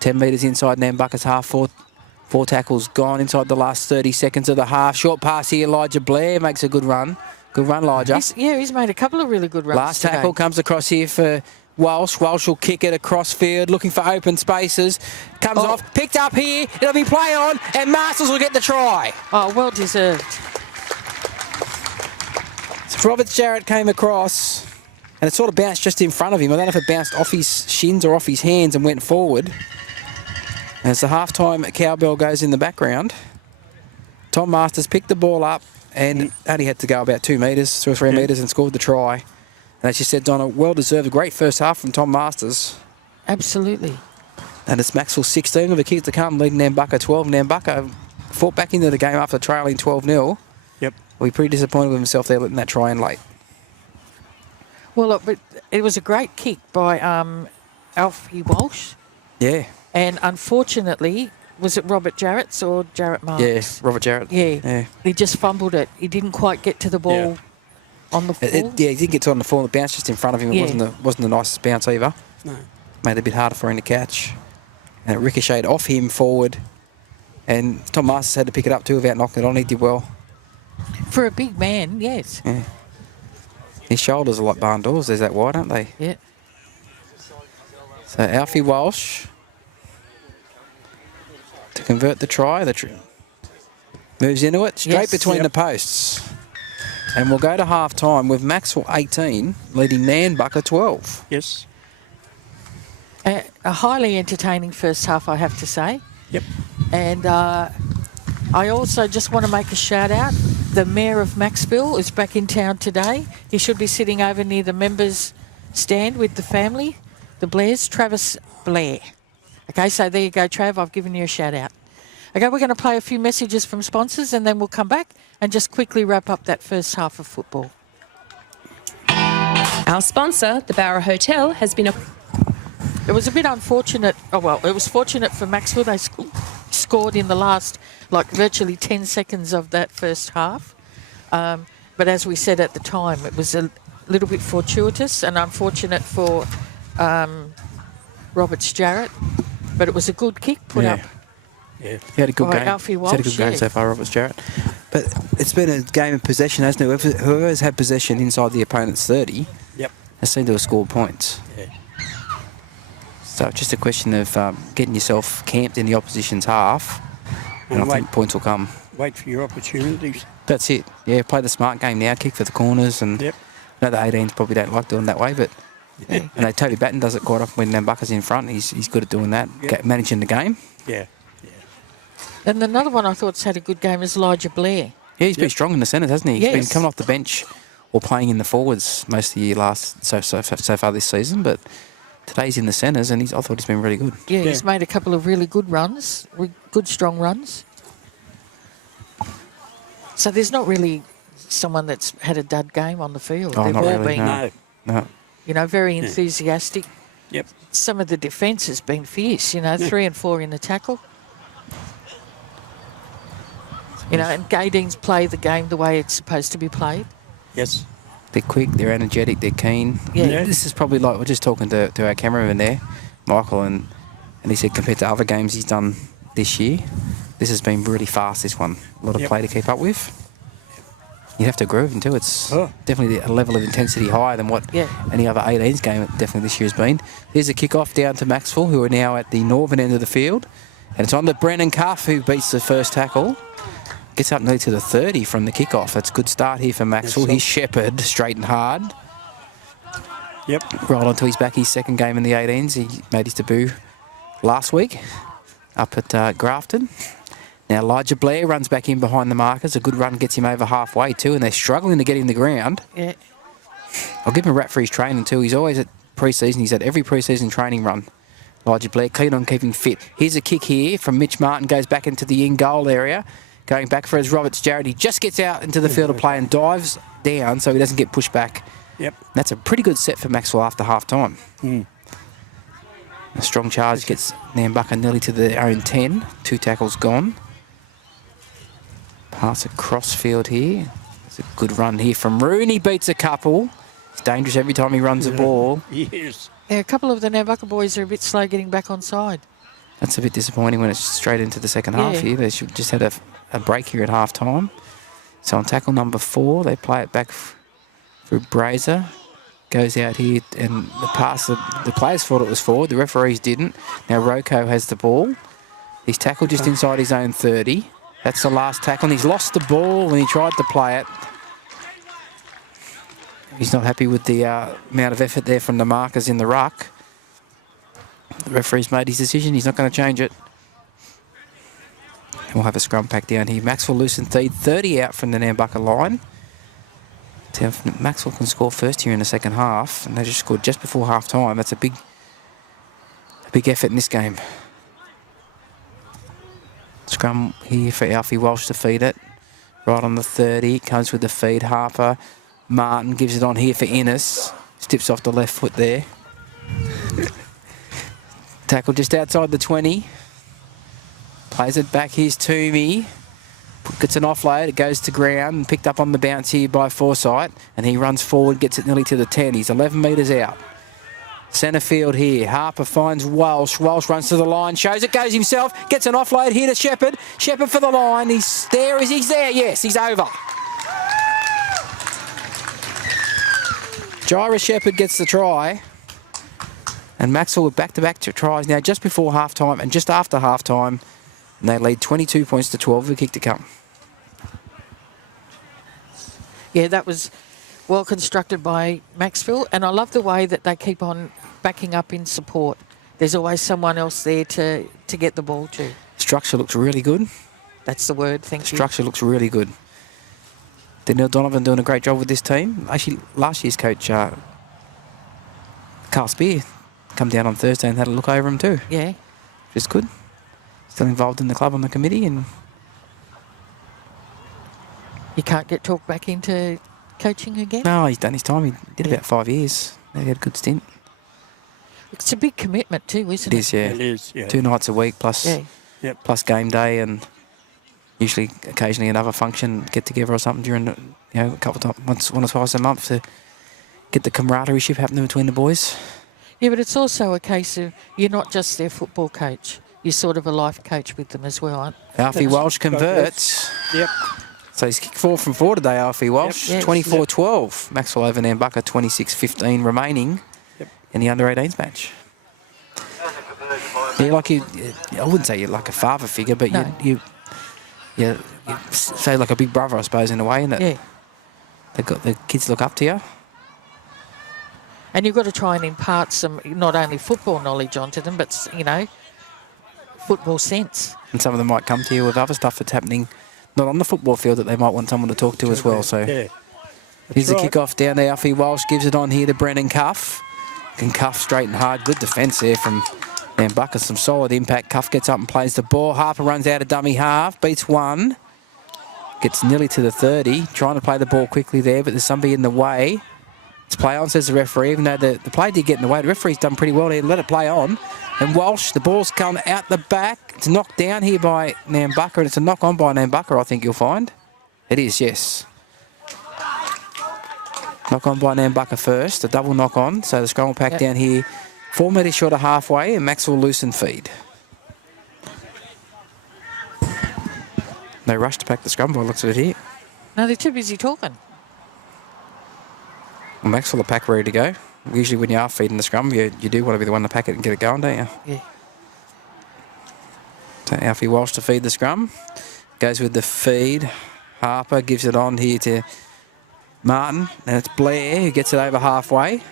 10 metres inside Nambucca's half. Four tackles gone inside the last 30 seconds of the half. Short pass here. Elijah Blair makes a good run. Good run, Elijah. He's made a couple of really good runs Last today. tackle comes across here for Walsh. Walsh will kick it across field, looking for open spaces. Comes off, picked up here. It'll be play on, and Masters will get the try. Oh, well deserved. So Robert Jarrett came across, and it sort of bounced just in front of him. I don't know if it bounced off his shins or off his hands and went forward. And as the halftime cowbell goes in the background, Tom Masters picked the ball up and only had to go about 2 metres, 2 or 3 metres, and scored the try. And as you said, Donna, well-deserved. A great first half from Tom Masters. Absolutely. And it's Macksville 16 with a kick to come, leading Nambucca 12. Nambucca fought back into the game after trailing 12-0. Yep. We're pretty disappointed with himself there, letting that try in late. Well, look, but it was a great kick by Alfie Walsh. Yeah. And unfortunately, was it Robert Jarrett's or Jarrett Marks? Yeah, Robert Jarrett. Yeah. He just fumbled it. He didn't quite get to the ball on the floor. Yeah, he didn't get to it on the floor. The bounce just in front of him. It wasn't the nicest bounce either. No. Made it a bit harder for him to catch. And it ricocheted off him forward. And Tom Masters had to pick it up too without knocking it on. He did well. For a big man, yes. Yeah. His shoulders are like barn doors. There's that wide, aren't they? Yeah. So Alfie Walsh to convert the try. Moves into it, straight between the posts. And we'll go to half-time with Macksville 18 leading Nambucca 12. Yes. A highly entertaining first half, I have to say. Yep. And I also just want to make a shout-out. The Mayor of Macksville is back in town today. He should be sitting over near the members' stand with the family, the Blairs, Travis Blair. Okay, so there you go, Trav. I've given you a shout-out. Okay, we're going to play a few messages from sponsors and then we'll come back and just quickly wrap up that first half of football. Our sponsor, the Barra Hotel, has been a... It was a bit unfortunate. Oh, well, it was fortunate for Macksville. They scored in the last, virtually 10 seconds of that first half. But as we said at the time, it was a little bit fortuitous and unfortunate for Robert Jarrett. But it was a good kick put up. Yeah, he had a good game. Alfie Walsh, He's had a good game so far, Robert Jarrett. But it's been a game of possession, hasn't it? Whoever's had possession inside the opponent's 30 has seemed to have scored points. Yeah. So it's just a question of getting yourself camped in the opposition's half, and I think points will come. Wait for your opportunities. That's it. Yeah, play the smart game now, kick for the corners, and I know the 18s probably don't like doing it that way, but and Toby Batten does it quite often when Nambucca's in front. He's good at doing that, managing the game. Yeah. And another one I thought's had a good game is Elijah Blair. Yeah, he's been strong in the centres, hasn't he? He's Yes. been coming off the bench or playing in the forwards most of the year so far this season, but today he's in the centres and I thought he's been really good. Yeah, he's made a couple of really good runs, good strong runs. So there's not really someone that's had a dud game on the field. Oh, They've not all really, been, no. very enthusiastic. Yep. Some of the defence has been fierce, 3 and 4 in the tackle. And Gaydeens play the game the way it's supposed to be played. Yes. They're quick, they're energetic, they're keen. Yeah. This is probably we're just talking to our cameraman there, Michael, and he said compared to other games he's done this year, this has been really fast, this one. A lot of play to keep up with. You'd have to agree with him too. It's definitely a level of intensity higher than what any other 18's game definitely this year has been. Here's a kick-off down to Macksville, who are now at the northern end of the field. And it's on to Brennan Cuff, who beats the first tackle. Gets up nearly to the 30 from the kick-off. That's a good start here for Macksville. He's Shepherd, straight and hard. Yep. Rolled onto his back, his second game in the 18's. He made his debut last week up at Grafton. Now Elijah Blair runs back in behind the markers. A good run gets him over halfway too, and they're struggling to get him the ground. Yeah. I'll give him a rap for his training too. He's always at pre-season. He's at every pre-season training run. Elijah Blair, keen on keeping fit. Here's a kick here from Mitch Martin, goes back into the in-goal area. Going back for his Roberts Jarrett. He just gets out into the field of play and dives down so he doesn't get pushed back. Yep. That's a pretty good set for Macksville after half-time. A strong charge gets Nambucca nearly to their own 10. 2 tackles gone. Pass across field here. It's a good run here from Rooney. Beats a couple. It's dangerous every time he runs the ball. Yes. Yeah, a couple of the Nambucca boys are a bit slow getting back on side. That's a bit disappointing when it's straight into the second half here. They should just had a break here at half-time. So on tackle number 4, they play it back through Brazer. goes out here, and the pass, the players thought it was forward, the referees didn't. Now Rocco has the ball. He's tackled just inside his own 30. That's the last tackle, and he's lost the ball when he tried to play it. He's not happy with the amount of effort there from the markers in the ruck. The referee's made his decision. He's not going to change it. And we'll have a scrum pack down here. Macksville loose and feed, 30 out from the Nambucca line. So if Macksville can score first here in the second half, and they just scored just before half time. That's a big effort in this game. Scrum here for Alfie Walsh to feed it. Right on the 30. Comes with the feed. Harper. Martin gives it on here for Innes. Steps off the left foot there. Tackle just outside the 20. Plays it back. Here's Toomey. Gets an offload. It goes to ground. Picked up on the bounce here by Forsyth. And he runs forward. Gets it nearly to the 10. He's 11 metres out. Centre field here. Harper finds Walsh. Walsh runs to the line. Shows it. Goes himself. Gets an offload here to Shepherd. Shepherd for the line. He's there. He's there. Yes, he's over. Jira Shepherd gets the try. And Macksville with back-to-back tries now just before half-time and just after half-time. And they lead 22 points to 12 with a kick to come. Yeah, that was well constructed by Macksville, and I love the way that they keep on backing up in support. There's always someone else there to get the ball to. Structure looks really good. That's the word, thank you. Structure looks really good. Daniel Donovan doing a great job with this team. Actually, last year's coach, Carl Spear, come down on Thursday and had a look over him too. Yeah. Just good. Still involved in the club on the committee, and You can't get talked back into coaching again? no, he's done his time. He did about 5 years. He had a good stint. It's a big commitment too, isn't it? It is, yeah. It is, yeah. 2 nights a week plus plus game day, and usually occasionally another function, get together or something during a couple of times, once or twice a month to get the camaraderie happening between the boys. Yeah, but it's also a case of you're not just their football coach. You're sort of a life coach with them as well, aren't you? Alfie Walsh converts. Yep. So he's kicked 4 from 4 today, Alfie Walsh. Yep. 24-12. Macksville over Nambucca, 26-15 remaining in the Under18's match. Yeah, I wouldn't say you're like a father figure, but No. you say like a big brother, I suppose, in a way, isn't it? Yeah. They've got the kids look up to you. And you've got to try and impart some, not only football knowledge onto them, but, football sense. And some of them might come to you with other stuff that's happening, not on the football field, that they might want someone to talk to as well. So Yeah. here's the right. kick-off down there. Alfie Walsh gives it on here to Brennan Cuff. Can Cuff straight and hard. Good defence there from Nambucca. Some solid impact. Cuff gets up and plays the ball. Harper runs out of dummy half. Beats one. Gets nearly to the 30. Trying to play the ball quickly there, but there's somebody in the way. It's play on, says the referee. Even though the play did get in the way, the referee's done pretty well there. Let it play on. And Walsh, the ball's come out the back. It's knocked down here by Nambucca, and it's a knock on by Nambucca, I think you'll find. It is, yes. Knock on by Nambucca first, a double knock on. So the scrum will pack down here, 4 metres short of halfway, and Macksville loose and feed. No rush to pack the scrum by the looks of it here. No, they're too busy talking. Well, Macksville are pack ready to go. Usually when you are feeding the scrum, you do want to be the one to pack it and get it going, don't you? Yeah. So Alfie Walsh to feed the scrum. Goes with the feed. Harper gives it on here to Martin. And it's Blair who gets it over halfway.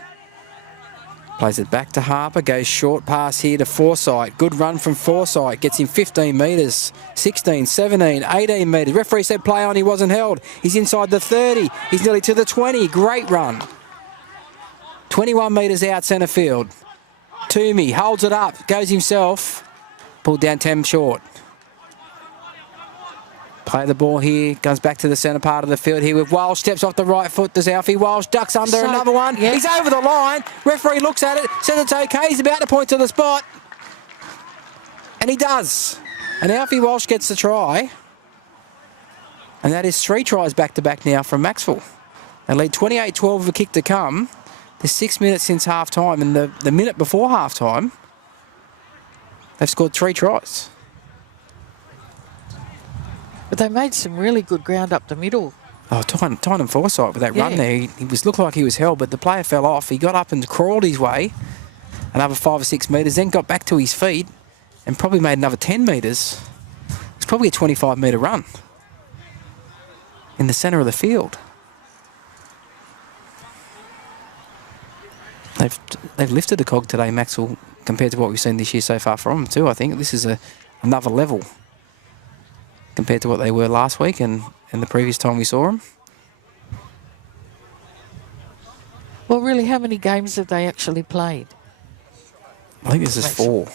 Plays it back to Harper. Goes short pass here to Forsyth. Good run from Forsyth. Gets him 15 metres. 16, 17, 18 metres. Referee said play on. He wasn't held. He's inside the 30. He's nearly to the 20. Great run. 21 metres out centre field. Toomey holds it up. Goes himself. Pulled down 10 short. Play the ball here. Goes back to the centre part of the field here with Walsh. Steps off the right foot. Does Alfie Walsh. Ducks under another one. Yeah. He's over the line. Referee looks at it. Says it's okay. He's about to point to the spot. And he does. And Alfie Walsh gets the try. And that is 3 tries back-to-back now from Macksville. They lead 28-12 with a kick to come. There's 6 minutes since half-time. And the minute before half-time, they've scored 3 tries. But they made some really good ground up the middle Oh, Tynan Forsyth with that run there. He looked like he was held, but the player fell off. He got up and crawled his way another 5 or 6 metres, then got back to his feet and probably made another 10 metres. It's probably a 25-metre run in the centre of the field. They've lifted the cog today, Macksville, compared to what we've seen this year so far from them too. I think this is another level compared to what they were last week and the previous time we saw them. Well, really, how many games have they actually played? I think this is 4.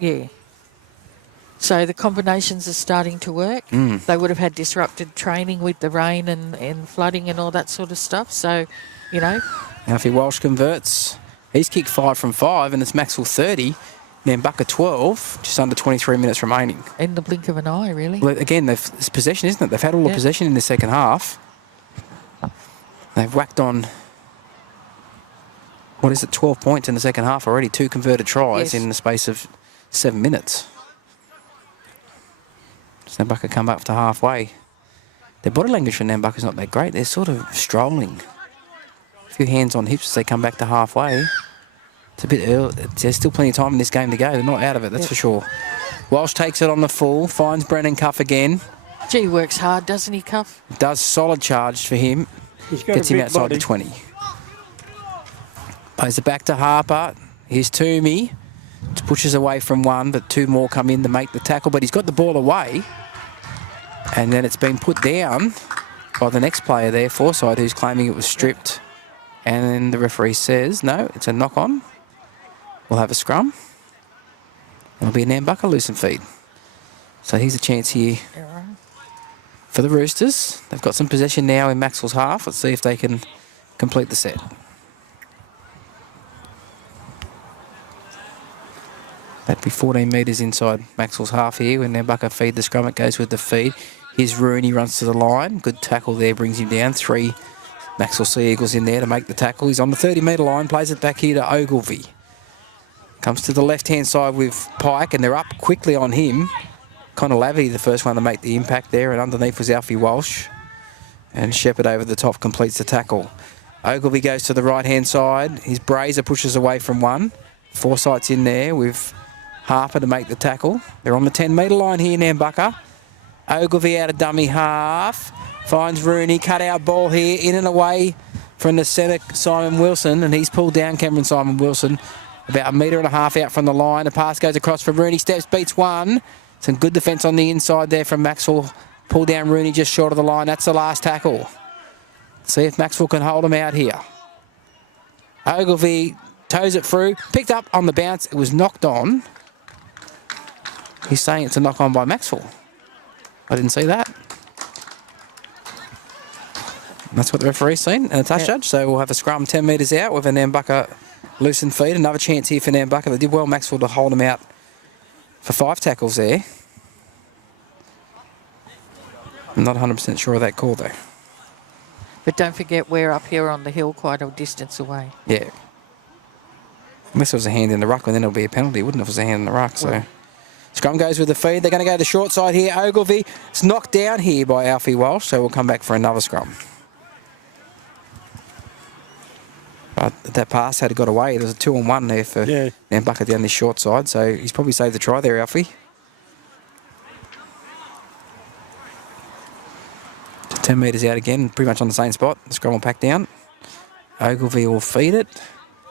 Yeah. So the combinations are starting to work. They would have had disrupted training with the rain and flooding and all that sort of stuff. So, you know. Alfie Walsh converts. He's kicked 5 from 5 and it's Macksville 30. Nambucca 12, just under 23 minutes remaining. In the blink of an eye, really. Well, again, it's possession, isn't it? They've had all the possession in the second half. They've whacked on, 12 points in the second half already. 2 converted tries in the space of 7 minutes. So Nambucca come up to halfway. Their body language for Nambucca's not that great. They're sort of strolling. A few hands on hips as they come back to halfway. It's a bit early. There's still plenty of time in this game to go. They're not out of it, that's for sure. Walsh takes it on the full, finds Brennan Cuff again. Gee, works hard, doesn't he, Cuff? Does solid charge for him. He's got Gets him outside the 20. Plays it back to Harper. Here's Toomey. Pushes away from one, but 2 more come in to make the tackle. But he's got the ball away. And then it's been put down by the next player there, Forsyth, who's claiming it was stripped. And then the referee says, no, it's a knock-on. We'll have a scrum. It'll be a Nambucca loose and feed. So here's a chance here for the Roosters. They've got some possession now in Macksville's half. Let's see if they can complete the set. That'd be 14 metres inside Macksville's half here. When Nambucca feed the scrum, it goes with the feed. Here's Rooney, runs to the line. Good tackle there, brings him down. 3 Macksville Sea Eagles in there to make the tackle. He's on the 30-metre line, plays it back here to Ogilvie. Comes to the left-hand side with Pike, and they're up quickly on him. Connor Lavey, the first one to make the impact there, and underneath was Alfie Walsh. And Shepherd over the top completes the tackle. Ogilvie goes to the right-hand side. His Brazier pushes away from one. Forsyth's in there with Harper to make the tackle. They're on the 10-metre line here, Nambucca. Ogilvie out of dummy half. Finds Rooney, cut-out ball here, in and away from the centre, Simon Wilson, and he's pulled down Cameron Simon Wilson. About 1.5 metres out from the line. The pass goes across for Rooney. Steps, beats one. Some good defence on the inside there from Macksville. Pull down Rooney just short of the line. That's the last tackle. See if Macksville can hold him out here. Ogilvie toes it through. Picked up on the bounce. It was knocked on. He's saying it's a knock on by Macksville. I didn't see that. And that's what the referee's seen and a touch judge. So we'll have a scrum 10 metres out with a Nambucca loose and feed. Another chance here for Nambucca. They did well, Macksville, to hold him out for 5 tackles there. I'm not 100% sure of that call, though. But don't forget, we're up here on the hill quite a distance away. Yeah. Unless it was a hand in the ruck, and then it'll be a penalty, wouldn't it, if it was a hand in the ruck? So scrum goes with the feed. They're going to go to the short side here. Ogilvie is knocked down here by Alfie Walsh, so we'll come back for another scrum. But that pass had got away. There was a 2-on-1 there for Nambucca down this short side, so he's probably saved the try there, Alfie. 10 metres out again, pretty much on the same spot. The scrum will pack down. Ogilvie will feed it.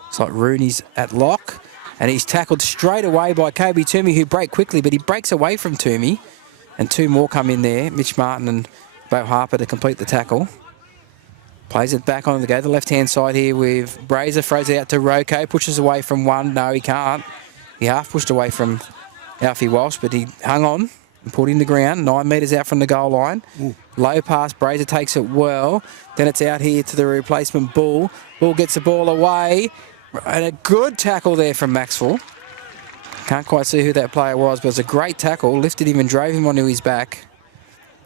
It's like Rooney's at lock. And he's tackled straight away by Kobe Toomey, who break quickly, but he breaks away from Toomey. And 2 more come in there, Mitch Martin and Bo Harper, to complete the tackle. Plays it back on the go, the left-hand side here with Brazier, throws it out to Rocco, pushes away from one. No, he can't. He half pushed away from Alfie Walsh, but he hung on and pulled him to the ground, 9 metres out from the goal line. Low pass, Brazier takes it well. Then it's out here to the replacement Bull. Bull gets the ball away. And a good tackle there from Macksville. Can't quite see who that player was, but it was a great tackle. Lifted him and drove him onto his back.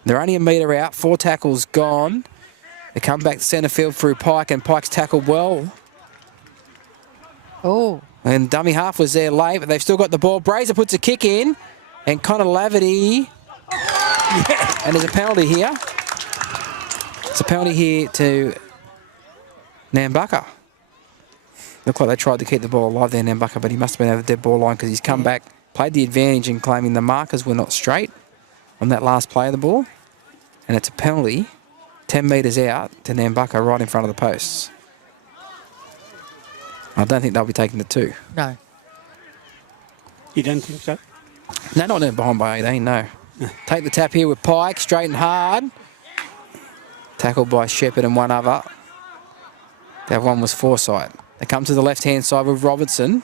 They're only 1 metre out, 4 tackles gone. They come back to centre field through Pike, and Pike's tackled well. Oh. And dummy half was there late, but they've still got the ball. Brazier puts a kick in, and Connor Laverty. And there's a penalty here. It's a penalty here to Nambucca. Looked like they tried to keep the ball alive there, Nambucca, but he must have been over the dead ball line because he's come back, played the advantage in claiming the markers were not straight on that last play of the ball. And it's a penalty 10 metres out to Nambucca right in front of the posts. I don't think they'll be taking the 2. No. You don't think so? No, not in behind by 18, no. Take the tap here with Pike, straight and hard. Tackled by Shepherd and one other. That one was Forsyth. They come to the left-hand side with Robertson.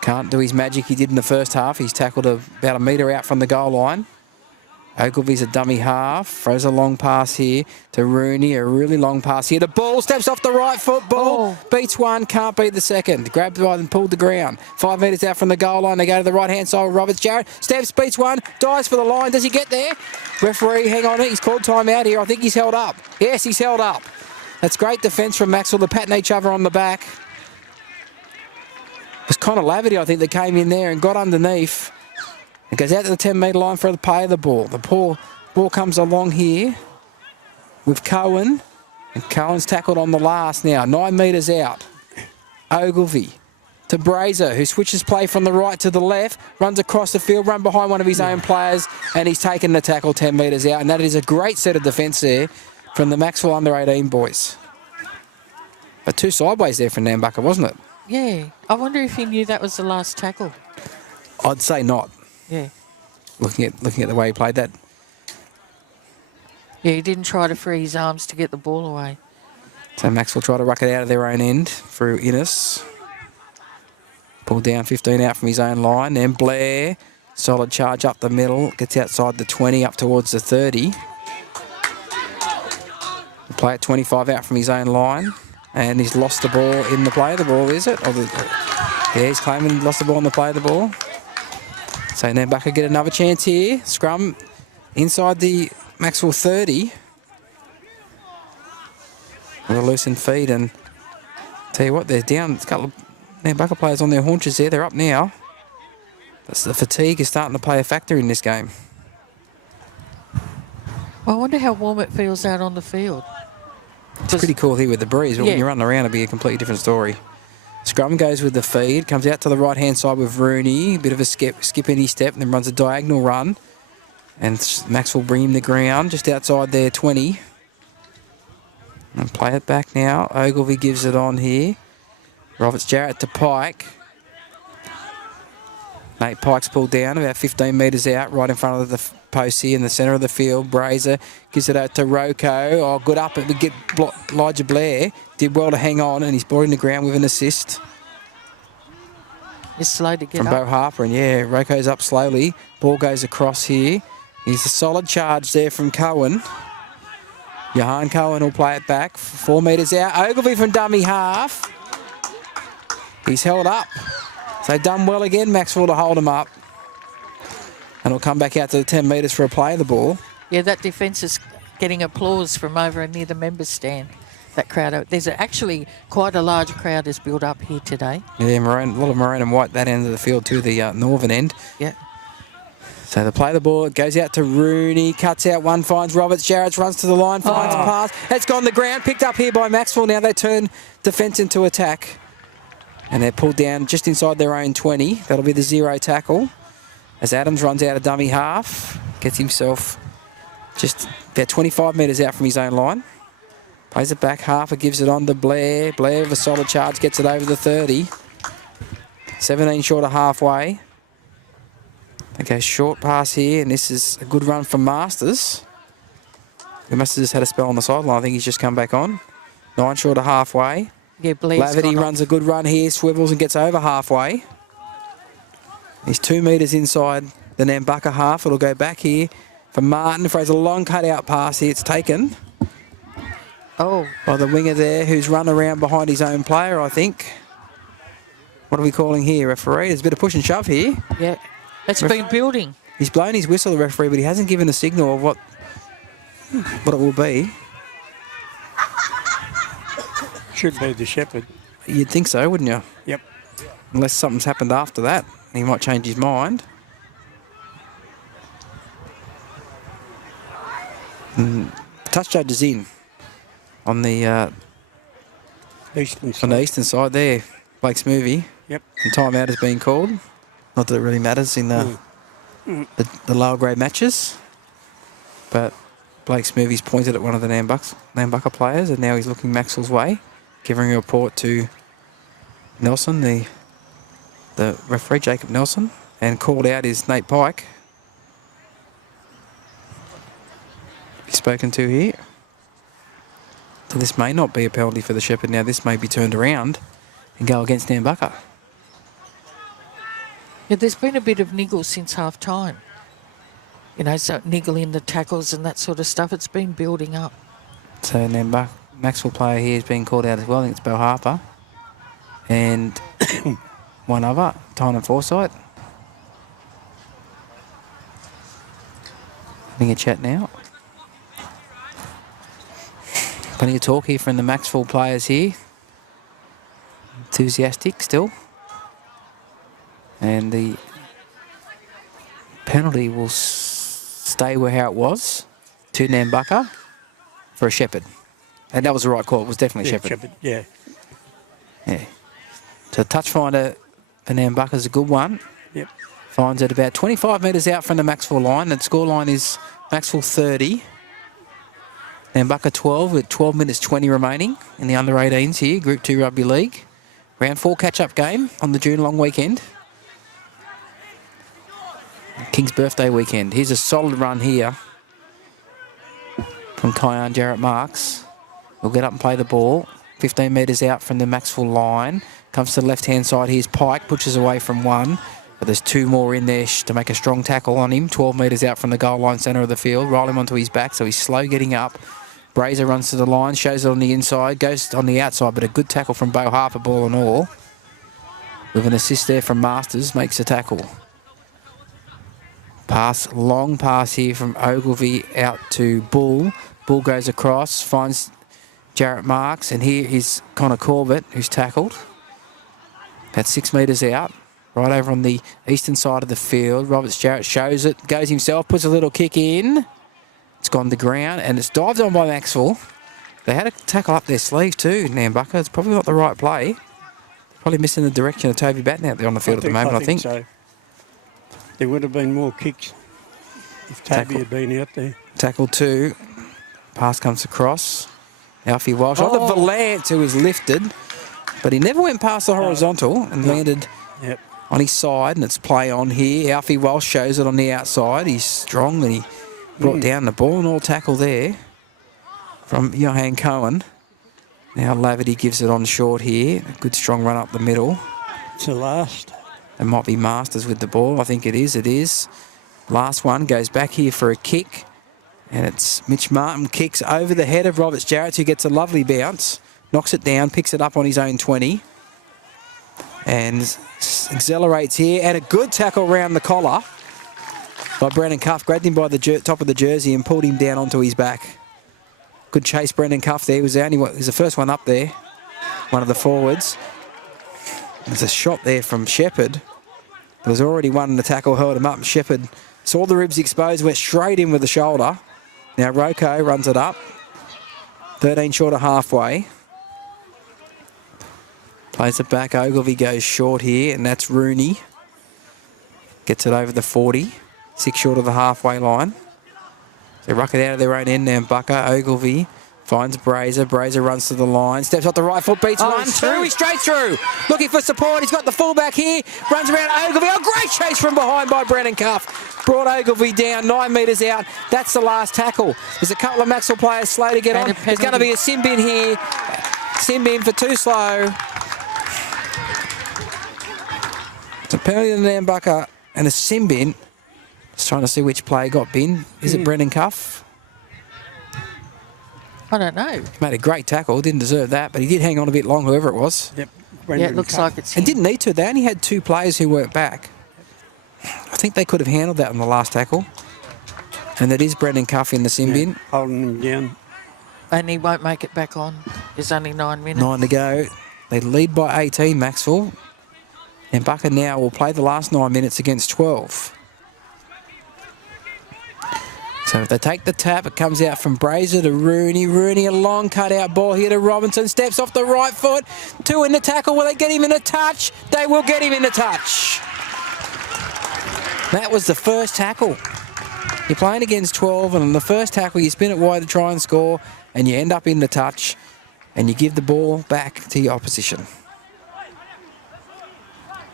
Can't do his magic he did in the first half. He's tackled about a metre out from the goal line. Ogilvy's a dummy half. Throws a long pass here to Rooney. A really long pass here. The ball steps off the right foot. Ball beats one, can't beat the second. Grabbed by and pulled the ground. 5 metres out from the goal line. They go to the right-hand side with Roberts. Jarrett steps, beats one, dives for the line. Does he get there? Referee, hang on. He's called time out here. I think he's held up. Yes, he's held up. That's great defence from Macksville. They're patting each other on the back. It was Connor Laverty, I think, that came in there and got underneath. It goes out to the 10-metre line for the play of the ball. The ball comes along here with Cohen. And Cohen's tackled on the last now. 9 metres out. Ogilvy to Brazer, who switches play from the right to the left. Runs across the field, run behind one of his own players. And he's taken the tackle 10 metres out. And that is a great set of defence there from the Macksville Under-18 boys. But 2 sideways there for Nambucca, wasn't it? Yeah. I wonder if he knew that was the last tackle. I'd say not. Yeah. Looking at the way he played that. Yeah, he didn't try to free his arms to get the ball away. So Macksville try to ruck it out of their own end through Innes. Pulled down 15 out from his own line. Then Blair, solid charge up the middle. Gets outside the 20 up towards the 30. The play at 25 out from his own line. And he's lost the ball in the play of the ball, is it? Yeah, he's claiming he lost the ball in the play of the ball. So Nambucca get another chance here. Scrum inside the Macksville 30. With a loosened feed, and tell you what, they're down. There's a couple of Nambucca players on their haunches there. They're up now. That's the fatigue is starting to play a factor in this game. Well, I wonder how warm it feels out on the field. It's pretty cool here with the breeze, but when you're running around, it'll be a completely different story. Scrum goes with the feed, comes out to the right-hand side with Rooney, a bit of a skip in his step, and then runs a diagonal run. And Max will bring him to ground just outside their 20. And play it back now. Ogilvy gives it on here. Roberts Jarrett to Pike. Nate Pike's pulled down about 15 metres out, right in front of the post here in the centre of the field. Brazer gives it out to Rocco. Oh, good up. It would get Elijah Blair. Did well to hang on, and he's brought in the ground with an assist. He's slow to get from up. Beau Harper, and yeah, Rocco's up slowly. Ball goes across here. He's a solid charge there from Cohen. Johan Cohen will play it back. 4 metres out. Ogilvy from dummy half. He's held up. So done well again, Macksville, to hold him up. And he'll come back out to the 10 metres for a play of the ball. Yeah, that defence is getting applause from over near the members' stand. That crowd. There's actually quite a large crowd is built up here today. Yeah, maroon, a lot of maroon and white that end of the field to the northern end. Yeah. So they play the ball. It goes out to Rooney. Cuts out one, finds Roberts. Jarrett runs to the line, finds a pass. It's gone the ground. Picked up here by Macksville. Now they turn defence into attack. And they're pulled down just inside their own 20. That'll be the 0 tackle. As Adams runs out of dummy half. Gets himself just about 25 metres out from his own line. Plays it back. Harper gives it on to Blair. Blair with a solid charge gets it over the 30. 17 short of halfway. They go short pass here, and this is a good run from Masters. He must have just had a spell on the sideline. I think he's just come back on. 9 short of halfway. Yeah, Laverty runs a good run here, swivels and gets over halfway. He's 2 metres inside the Nambucca half. It'll go back here for Martin. Throws a long cut-out pass here. It's taken by the winger there, who's run around behind his own player, I think. What are we calling here, referee? There's a bit of push and shove here. Yeah, it's been building. He's blown his whistle, the referee, but he hasn't given a signal of what it will be. Should be the Shepherd. You'd think so, wouldn't you? Yep. Unless something's happened after that. He might change his mind. touch judge is in on the Eastern on side. the eastern side there. Blake's movie. Yep. And timeout has been called. Not that it really matters in the lower grade matches, but Blake's movie's pointed at one of the Nambucca players, and now he's looking Macksville's way, giving a report to Nelson, the referee, Jacob Nelson, and called out is Nate Pike. He's spoken to here. So this may not be a penalty for the Shepherd now. This may be turned around and go against Nambucca. Yeah, there's been a bit of niggle since half time. You know, so niggle in the tackles and that sort of stuff. It's been building up. So Macksville player here is being called out as well. I think it's Bell Harper. And one other, Tynan Forsyth. Having a chat now. Plenty of talk here from the Macksville players here. Enthusiastic still. And the penalty will stay how it was to Nambucca for a Shepherd. And that was the right call. It was definitely Shepherd. Yeah. Yeah. So touch finder for Nambucca is a good one. Yep. Finds it about 25 metres out from the Macksville line. The scoreline is Macksville 30. Nambucca 12 with 12 minutes 20 remaining in the Under-18's here, Group 2 Rugby League. Round 4 catch-up game on the June long weekend. King's birthday weekend. Here's a solid run here from Kyan Jarrett Marks. Will get up and play the ball. 15 metres out from the Macksville line. Comes to the left-hand side. Here's Pike. Pushes away from one. But there's two more in there to make a strong tackle on him. 12 metres out from the goal line centre of the field. Roll him onto his back, so he's slow getting up. Brazer runs to the line. Shows it on the inside. Goes on the outside, but a good tackle from Bo Harper, ball and all. With an assist there from Masters. Makes a tackle. Pass, long pass here from Ogilvy out to Bull. Bull goes across, finds Jarrett Marks, and here is Connor Corbett, who's tackled. About 6 metres out, right over on the eastern side of the field. Roberts Jarrett shows it, goes himself, puts a little kick in. It's gone to ground, and it's dived on by Macksville. They had a tackle up their sleeve too, Nambucca. It's probably not the right play. Probably missing the direction of Toby Batten out there on the field at the moment, I think. So. There would have been more kicks if Toby had been out there. Tackle 2. Pass comes across. Alfie Walsh on the Valance, who is lifted, but he never went past the horizontal and landed on his side, and it's play on here. Alfie Walsh shows it on the outside. He's strong, and he brought down the ball and all tackle there from Johan Cohen. Now Laverty gives it on short here. A good strong run up the middle. It's the last. It might be Masters with the ball. I think it is. It is. Last one goes back here for a kick. And it's Mitch Martin kicks over the head of Roberts Jarrett, who gets a lovely bounce. Knocks it down, picks it up on his own 20. And accelerates here. And a good tackle around the collar by Brendan Cuff. Grabbed him by the top of the jersey and pulled him down onto his back. Good chase, Brendan Cuff there. He was the first one up there. One of the forwards. There's a shot there from Shepherd. There was already one in the tackle, held him up. Shepherd saw the ribs exposed, went straight in with the shoulder. Now Rocco runs it up. 13 short of halfway. Plays it back. Ogilvy goes short here, and that's Rooney. Gets it over the 40. 6 short of the halfway line. They ruck it out of their own end now. Nambucca. Ogilvy finds Brazer. Brazer runs to the line. Steps off the right foot. Beats 1-2. He's straight through. Looking for support. He's got the fullback here. Runs around Ogilvy. Oh, great chase from behind by Brendan Cuff. Brought Ogilvy down 9 metres out. That's the last tackle. There's a couple of Macksville players slow to get on. There's going to be a sin bin here. Sin bin for too slow. It's a penalty to Nambucca and a sin bin. Just trying to see which player got bin. Is it Brendan Cuff? I don't know. He made a great tackle. Didn't deserve that, but he did hang on a bit long, whoever it was. Yep. Yeah, it looks like it's him. And didn't need to. They only had 2 players who weren't back. I think they could have handled that on the last tackle. And that is Brendan Cuff in the sin bin. Holding him down. And he won't make it back on. There's only 9 minutes. 9 to go. They lead by 18, Macksville. And Nambucca now will play the last 9 minutes against 12. So So if they take the tap, it comes out from Brazier to Rooney. Rooney, a long cut-out ball here to Robinson. Steps off the right foot. 2 in the tackle. Will they get him in a touch? They will get him in a touch. That was the first tackle. You're playing against 12, and on the first tackle, you spin it wide to try and score, and you end up in the touch, and you give the ball back to your opposition.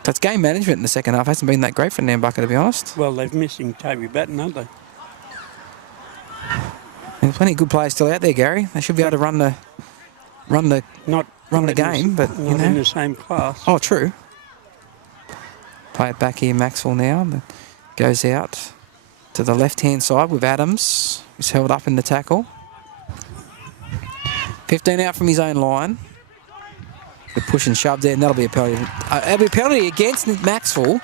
So it's game management in the second half. Hasn't been that great for Nambucca, to be honest. Well, they're missing Toby Batten, aren't they? There's plenty of good players still out there, Gary. They should be able to run the game, but you not know. in the same class. Oh, true. Play it back here, Macksville now. Goes out to the left-hand side with Adams, who's held up in the tackle. 15 out from his own line. The push and shove there, and that'll be a penalty. It'll be a penalty against Macksville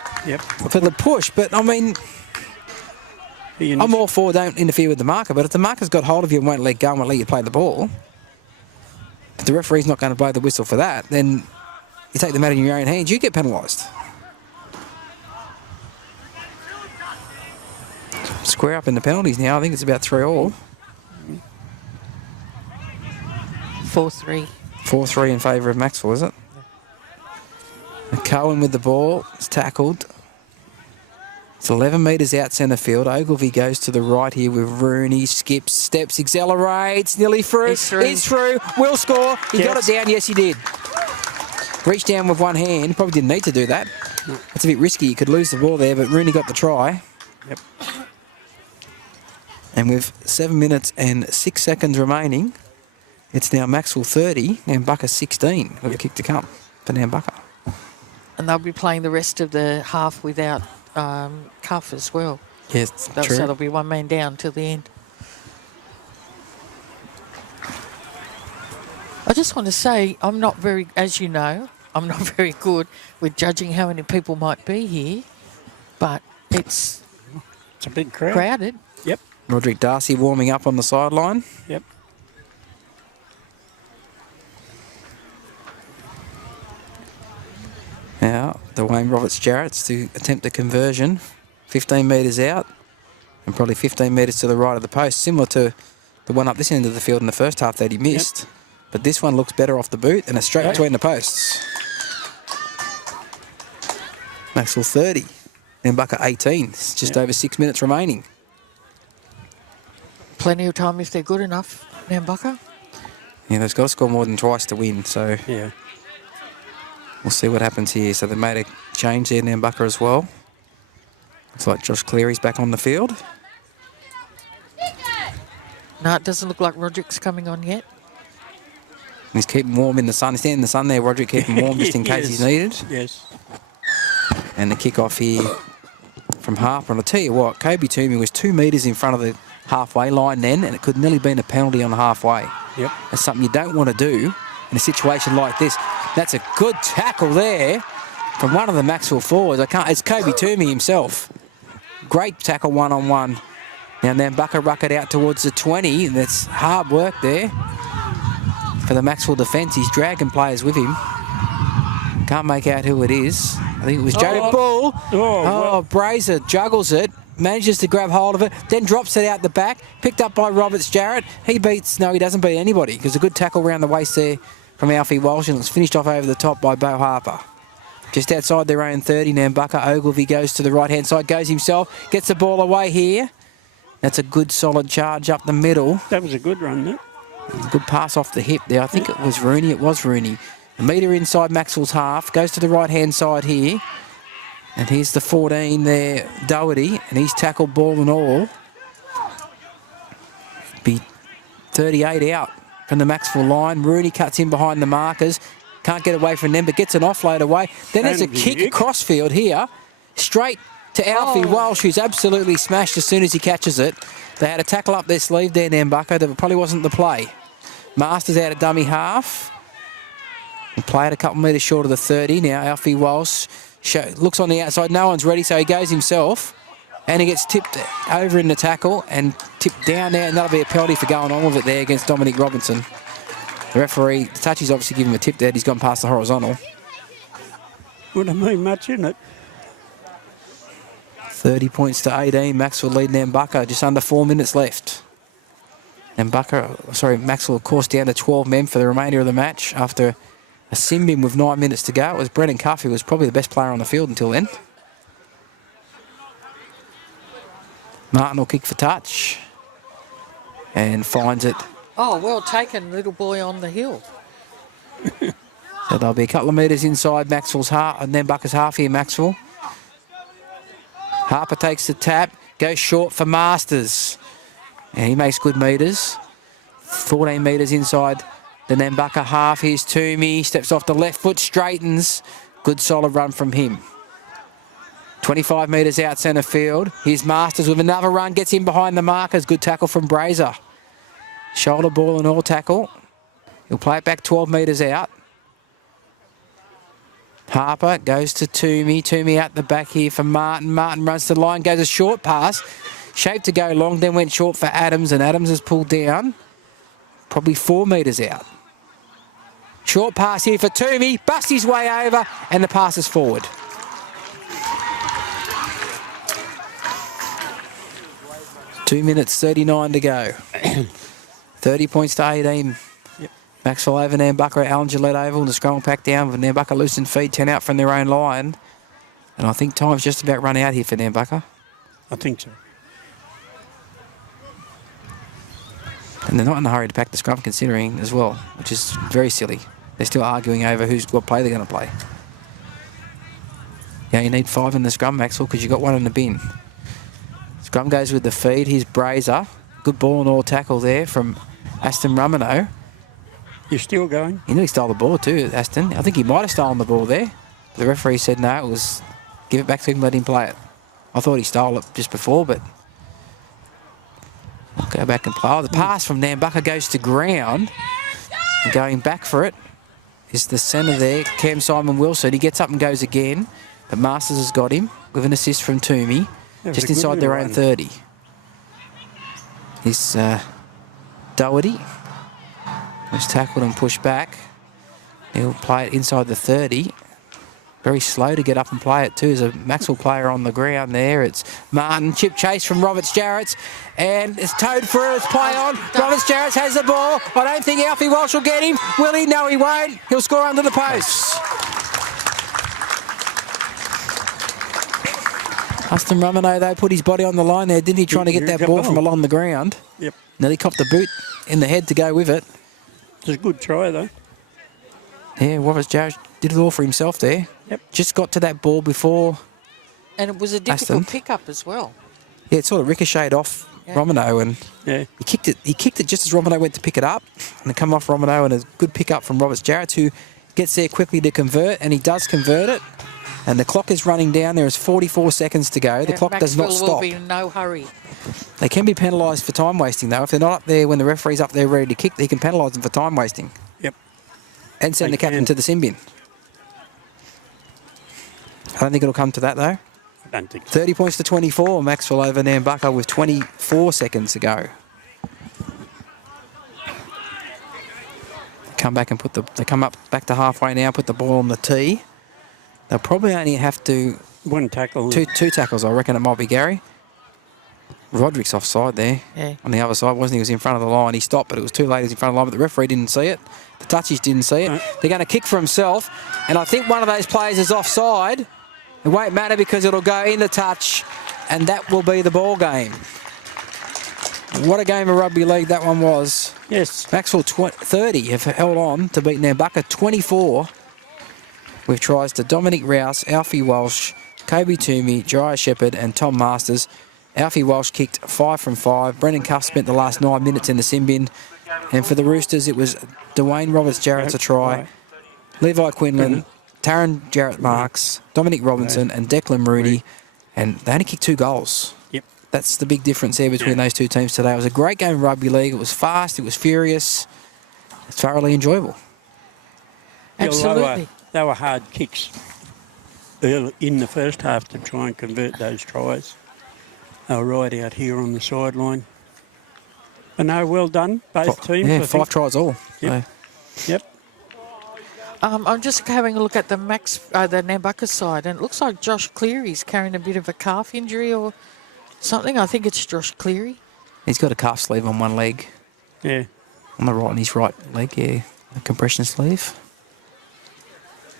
for the push, but I mean, I'm all for don't interfere with the marker, but if the marker's got hold of you and won't let go and won't let you play the ball, if the referee's not going to blow the whistle for that, then you take the matter in your own hands, you get penalised. Square up in the penalties now. I think it's about 3-all. 4-3. 4-3 in favour of Macksville, is it? Yeah. Cohen with the ball. It's tackled. It's 11 metres out centre field. Ogilvie goes to the right here with Rooney. Skips, steps, accelerates. Nearly through. He's through. Will score. He got it down. Yes, he did. Reached down with one hand. Probably didn't need to do that. No. That's a bit risky. You could lose the ball there, but Rooney got the try. Yep. And with 7 minutes and 6 seconds remaining, it's now Macksville 30, Nambucca 16 with a kick to come for Nambucca. And they'll be playing the rest of the half without Cuff as well. Yes, true. true. So there'll be one man down till the end. I just want to say, I'm not very, as you know, I'm not very good with judging how many people might be here, but it's a big crowd. Crowded. Yep. Roderick Darcy warming up on the sideline. Yep. Now, the Wayne Roberts-Jarrett's to attempt a conversion. 15 metres out and probably 15 metres to the right of the post, similar to the one up this end of the field in the first half that he missed. Yep. But this one looks better off the boot and it's straight between the posts. Macksville 30, Nambucca 18. It's just over 6 minutes remaining. Plenty of time if they're good enough, Nambucca. Yeah, they've got to score more than twice to win, so yeah. We'll see what happens here. So they made a change there, Nambucca as well. Looks like Josh Cleary's back on the field. No, it doesn't look like Roderick's coming on yet. He's keeping warm in the sun. He's standing in the sun there, Roderick, keeping warm just in case he's needed. Yes. And the kick-off here from Harper. And I'll tell you what, Kobe Toomey was 2 metres in front of the halfway line then, and it could nearly been a penalty on the halfway. Yep. That's something you don't want to do in a situation like this. That's a good tackle there from one of the Macksville forwards. It's Kobe Toomey himself. Great tackle one-on-one. Now Nambucca ruck it out towards the 20, and that's hard work there for the Macksville defence. He's dragging players with him. Can't make out who it is. I think it was Joe Bull. Well. Brazier juggles it, manages to grab hold of it, then drops it out the back, picked up by Roberts-Jarrett. He doesn't beat anybody, because a good tackle around the waist there from Alfie Walsh, and it's finished off over the top by Bo Harper. Just outside their own 30, Nambucca. Ogilvie goes to the right-hand side, goes himself, gets the ball away here. That's a good, solid charge up the middle. That was a good run, there. Good pass off the hip there. I think it was Rooney. It was Rooney. A metre inside Macksville's half. Goes to the right-hand side here. And here's the 14 there, Doherty. And he's tackled ball and all. Be 38 out from the Macksville line. Rooney cuts in behind the markers. Can't get away from them, but gets an offload away. Then there's a kick across field here. Straight to Alfie Walsh, who's absolutely smashed as soon as he catches it. They had a tackle up their sleeve there, Nambucca. That probably wasn't the play. Masters out of dummy half. He played a couple metres short of the 30. Now Alfie Walsh looks on the outside. No one's ready, so he goes himself. And he gets tipped over in the tackle and tipped down there. And that'll be a penalty for going on with it there against Dominic Robinson. The referee, the touchy's obviously given him a tip there. He's gone past the horizontal. Wouldn't have been much in it. 30 points to 18. Macksville lead Nambucca. Just under 4 minutes left. Macksville, of course, down to 12 men for the remainder of the match after a sin bin with 9 minutes to go. It was Brendan Cuff who was probably the best player on the field until then. Martin will kick for touch and finds it. Oh, well taken, little boy on the hill. So they'll be a couple of metres inside Macksville's half, Nambucca's half here, Macksville. Harper takes the tap, goes short for Masters. And he makes good metres. 14 metres inside the Nambucca half. Here's Toomey, steps off the left foot, straightens. Good solid run from him. 25 metres out centre field. Here's Masters with another run, gets in behind the markers. Good tackle from Brazier. Shoulder ball and all tackle. He'll play it back 12 metres out. Harper goes to Toomey. Toomey out the back here for Martin. Martin runs to the line, goes a short pass. Shaped to go long, then went short for Adams, and Adams has pulled down. Probably 4 metres out. Short pass here for Toomey. Busts his way over, and the pass is forward. Two minutes 39 to go. 30 points to 18. Yep. Macksville over Nambucca at Alan Gillette Oval. The scrum pack down with Nambucca loose and feed, 10 out from their own line. And I think time's just about run out here for Nambucca. I think so. And they're not in a hurry to pack the scrum considering as well, which is very silly. They're still arguing over what play they're going to play. Yeah, you need 5 in the scrum, Macksville, because you've got 1 in the bin. Scrum goes with the feed. Here's Brazier. Good ball and all tackle there from Aston Romano. You're still going? He nearly stole the ball too, Aston. I think he might have stolen the ball there. The referee said no, it was give it back to him, let him play it. I thought he stole it just before, but I'll go back and play. Oh, the pass from Nambucca goes to ground. And going back for it is the centre there, Cam Simon Wilson. He gets up and goes again, but Masters has got him with an assist from Toomey, just inside their own 30. He's Doherty. Was tackled and pushed back. He'll play it inside the 30. Very slow to get up and play it too. There's a Macksville player on the ground there. It's Martin. Chip chase from Roberts Jarrett's. And it's towed through. It's play on. Roberts Jarrett's has the ball. I don't think Alfie Walsh will get him. Will he? No, he won't. He'll score under the posts. Aston Romano, though, put his body on the line there, didn't he? Trying to get that ball from along the ground. Yep. Nearly copped the boot in the head to go with it. It's a good try, though. Yeah, Roberts Jarrett did it all for himself there. Yep. Just got to that ball before. And it was a difficult Aston. pickup as well. Yeah, it sort of ricocheted off Romano, and Yeah. he kicked it just as Romano went to pick it up, and it come off Romano, and a good pickup from Roberts Jarrett, who gets there quickly to convert, and he does convert it. And the clock is running down. There is 44 seconds to go. The clock does not Macksville stop. will be in no hurry. They can be penalised for time wasting, though. If they're not up there when the referee's up there ready to kick, he can penalise them for time wasting. Yep. And send They the captain can. to the sin bin. I don't think it'll come to that, though. I don't think so. 30 points to 24. Macksville over Nambucca with 24 seconds to go. Come back and they come up back to halfway now, put the ball on the tee. They'll probably only have to... One tackle. Two tackles, I reckon it might be, Gary. Roderick's offside there. Yeah. On the other side, wasn't he? He was in front of the line. He stopped, but it was too late. He was in front of the line, but the referee didn't see it. The touchies didn't see it. No. They're going to kick for himself, and I think one of those players is offside. It won't matter because it'll go in the touch, and that will be the ball game. What a game of rugby league that one was. Yes. Macksville 30 have held on to beat Nambucca 24 with tries to Dominic Rouse, Alfie Walsh, Kobe Toomey, Jariah Shepherd and Tom Masters. Alfie Walsh kicked 5 from 5. Brendan Cuff spent the last 9 minutes in the sin bin. And for the Roosters, it was Dwayne Roberts Jarrett's a try, Levi Quinlan, Taron Jarrett Marks, Dominic Robinson and Declan Rooney. And they only kicked 2 goals. Yep. That's the big difference there between those two teams today. It was a great game of rugby league. It was fast. It was furious. It's thoroughly enjoyable. Absolutely. They were hard kicks early in the first half to try and convert those tries. They were right out here on the sideline. But no, well done, both teams. Yeah, I 5 think. tries all. Yep. So Yep. I'm just having a look at the Nambucca side, and it looks like Josh Cleary's carrying a bit of a calf injury or something. I think it's Josh Cleary. He's got a calf sleeve on one leg. Yeah. On the right, on his right leg, yeah. A compression sleeve.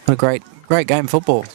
What a great game of football.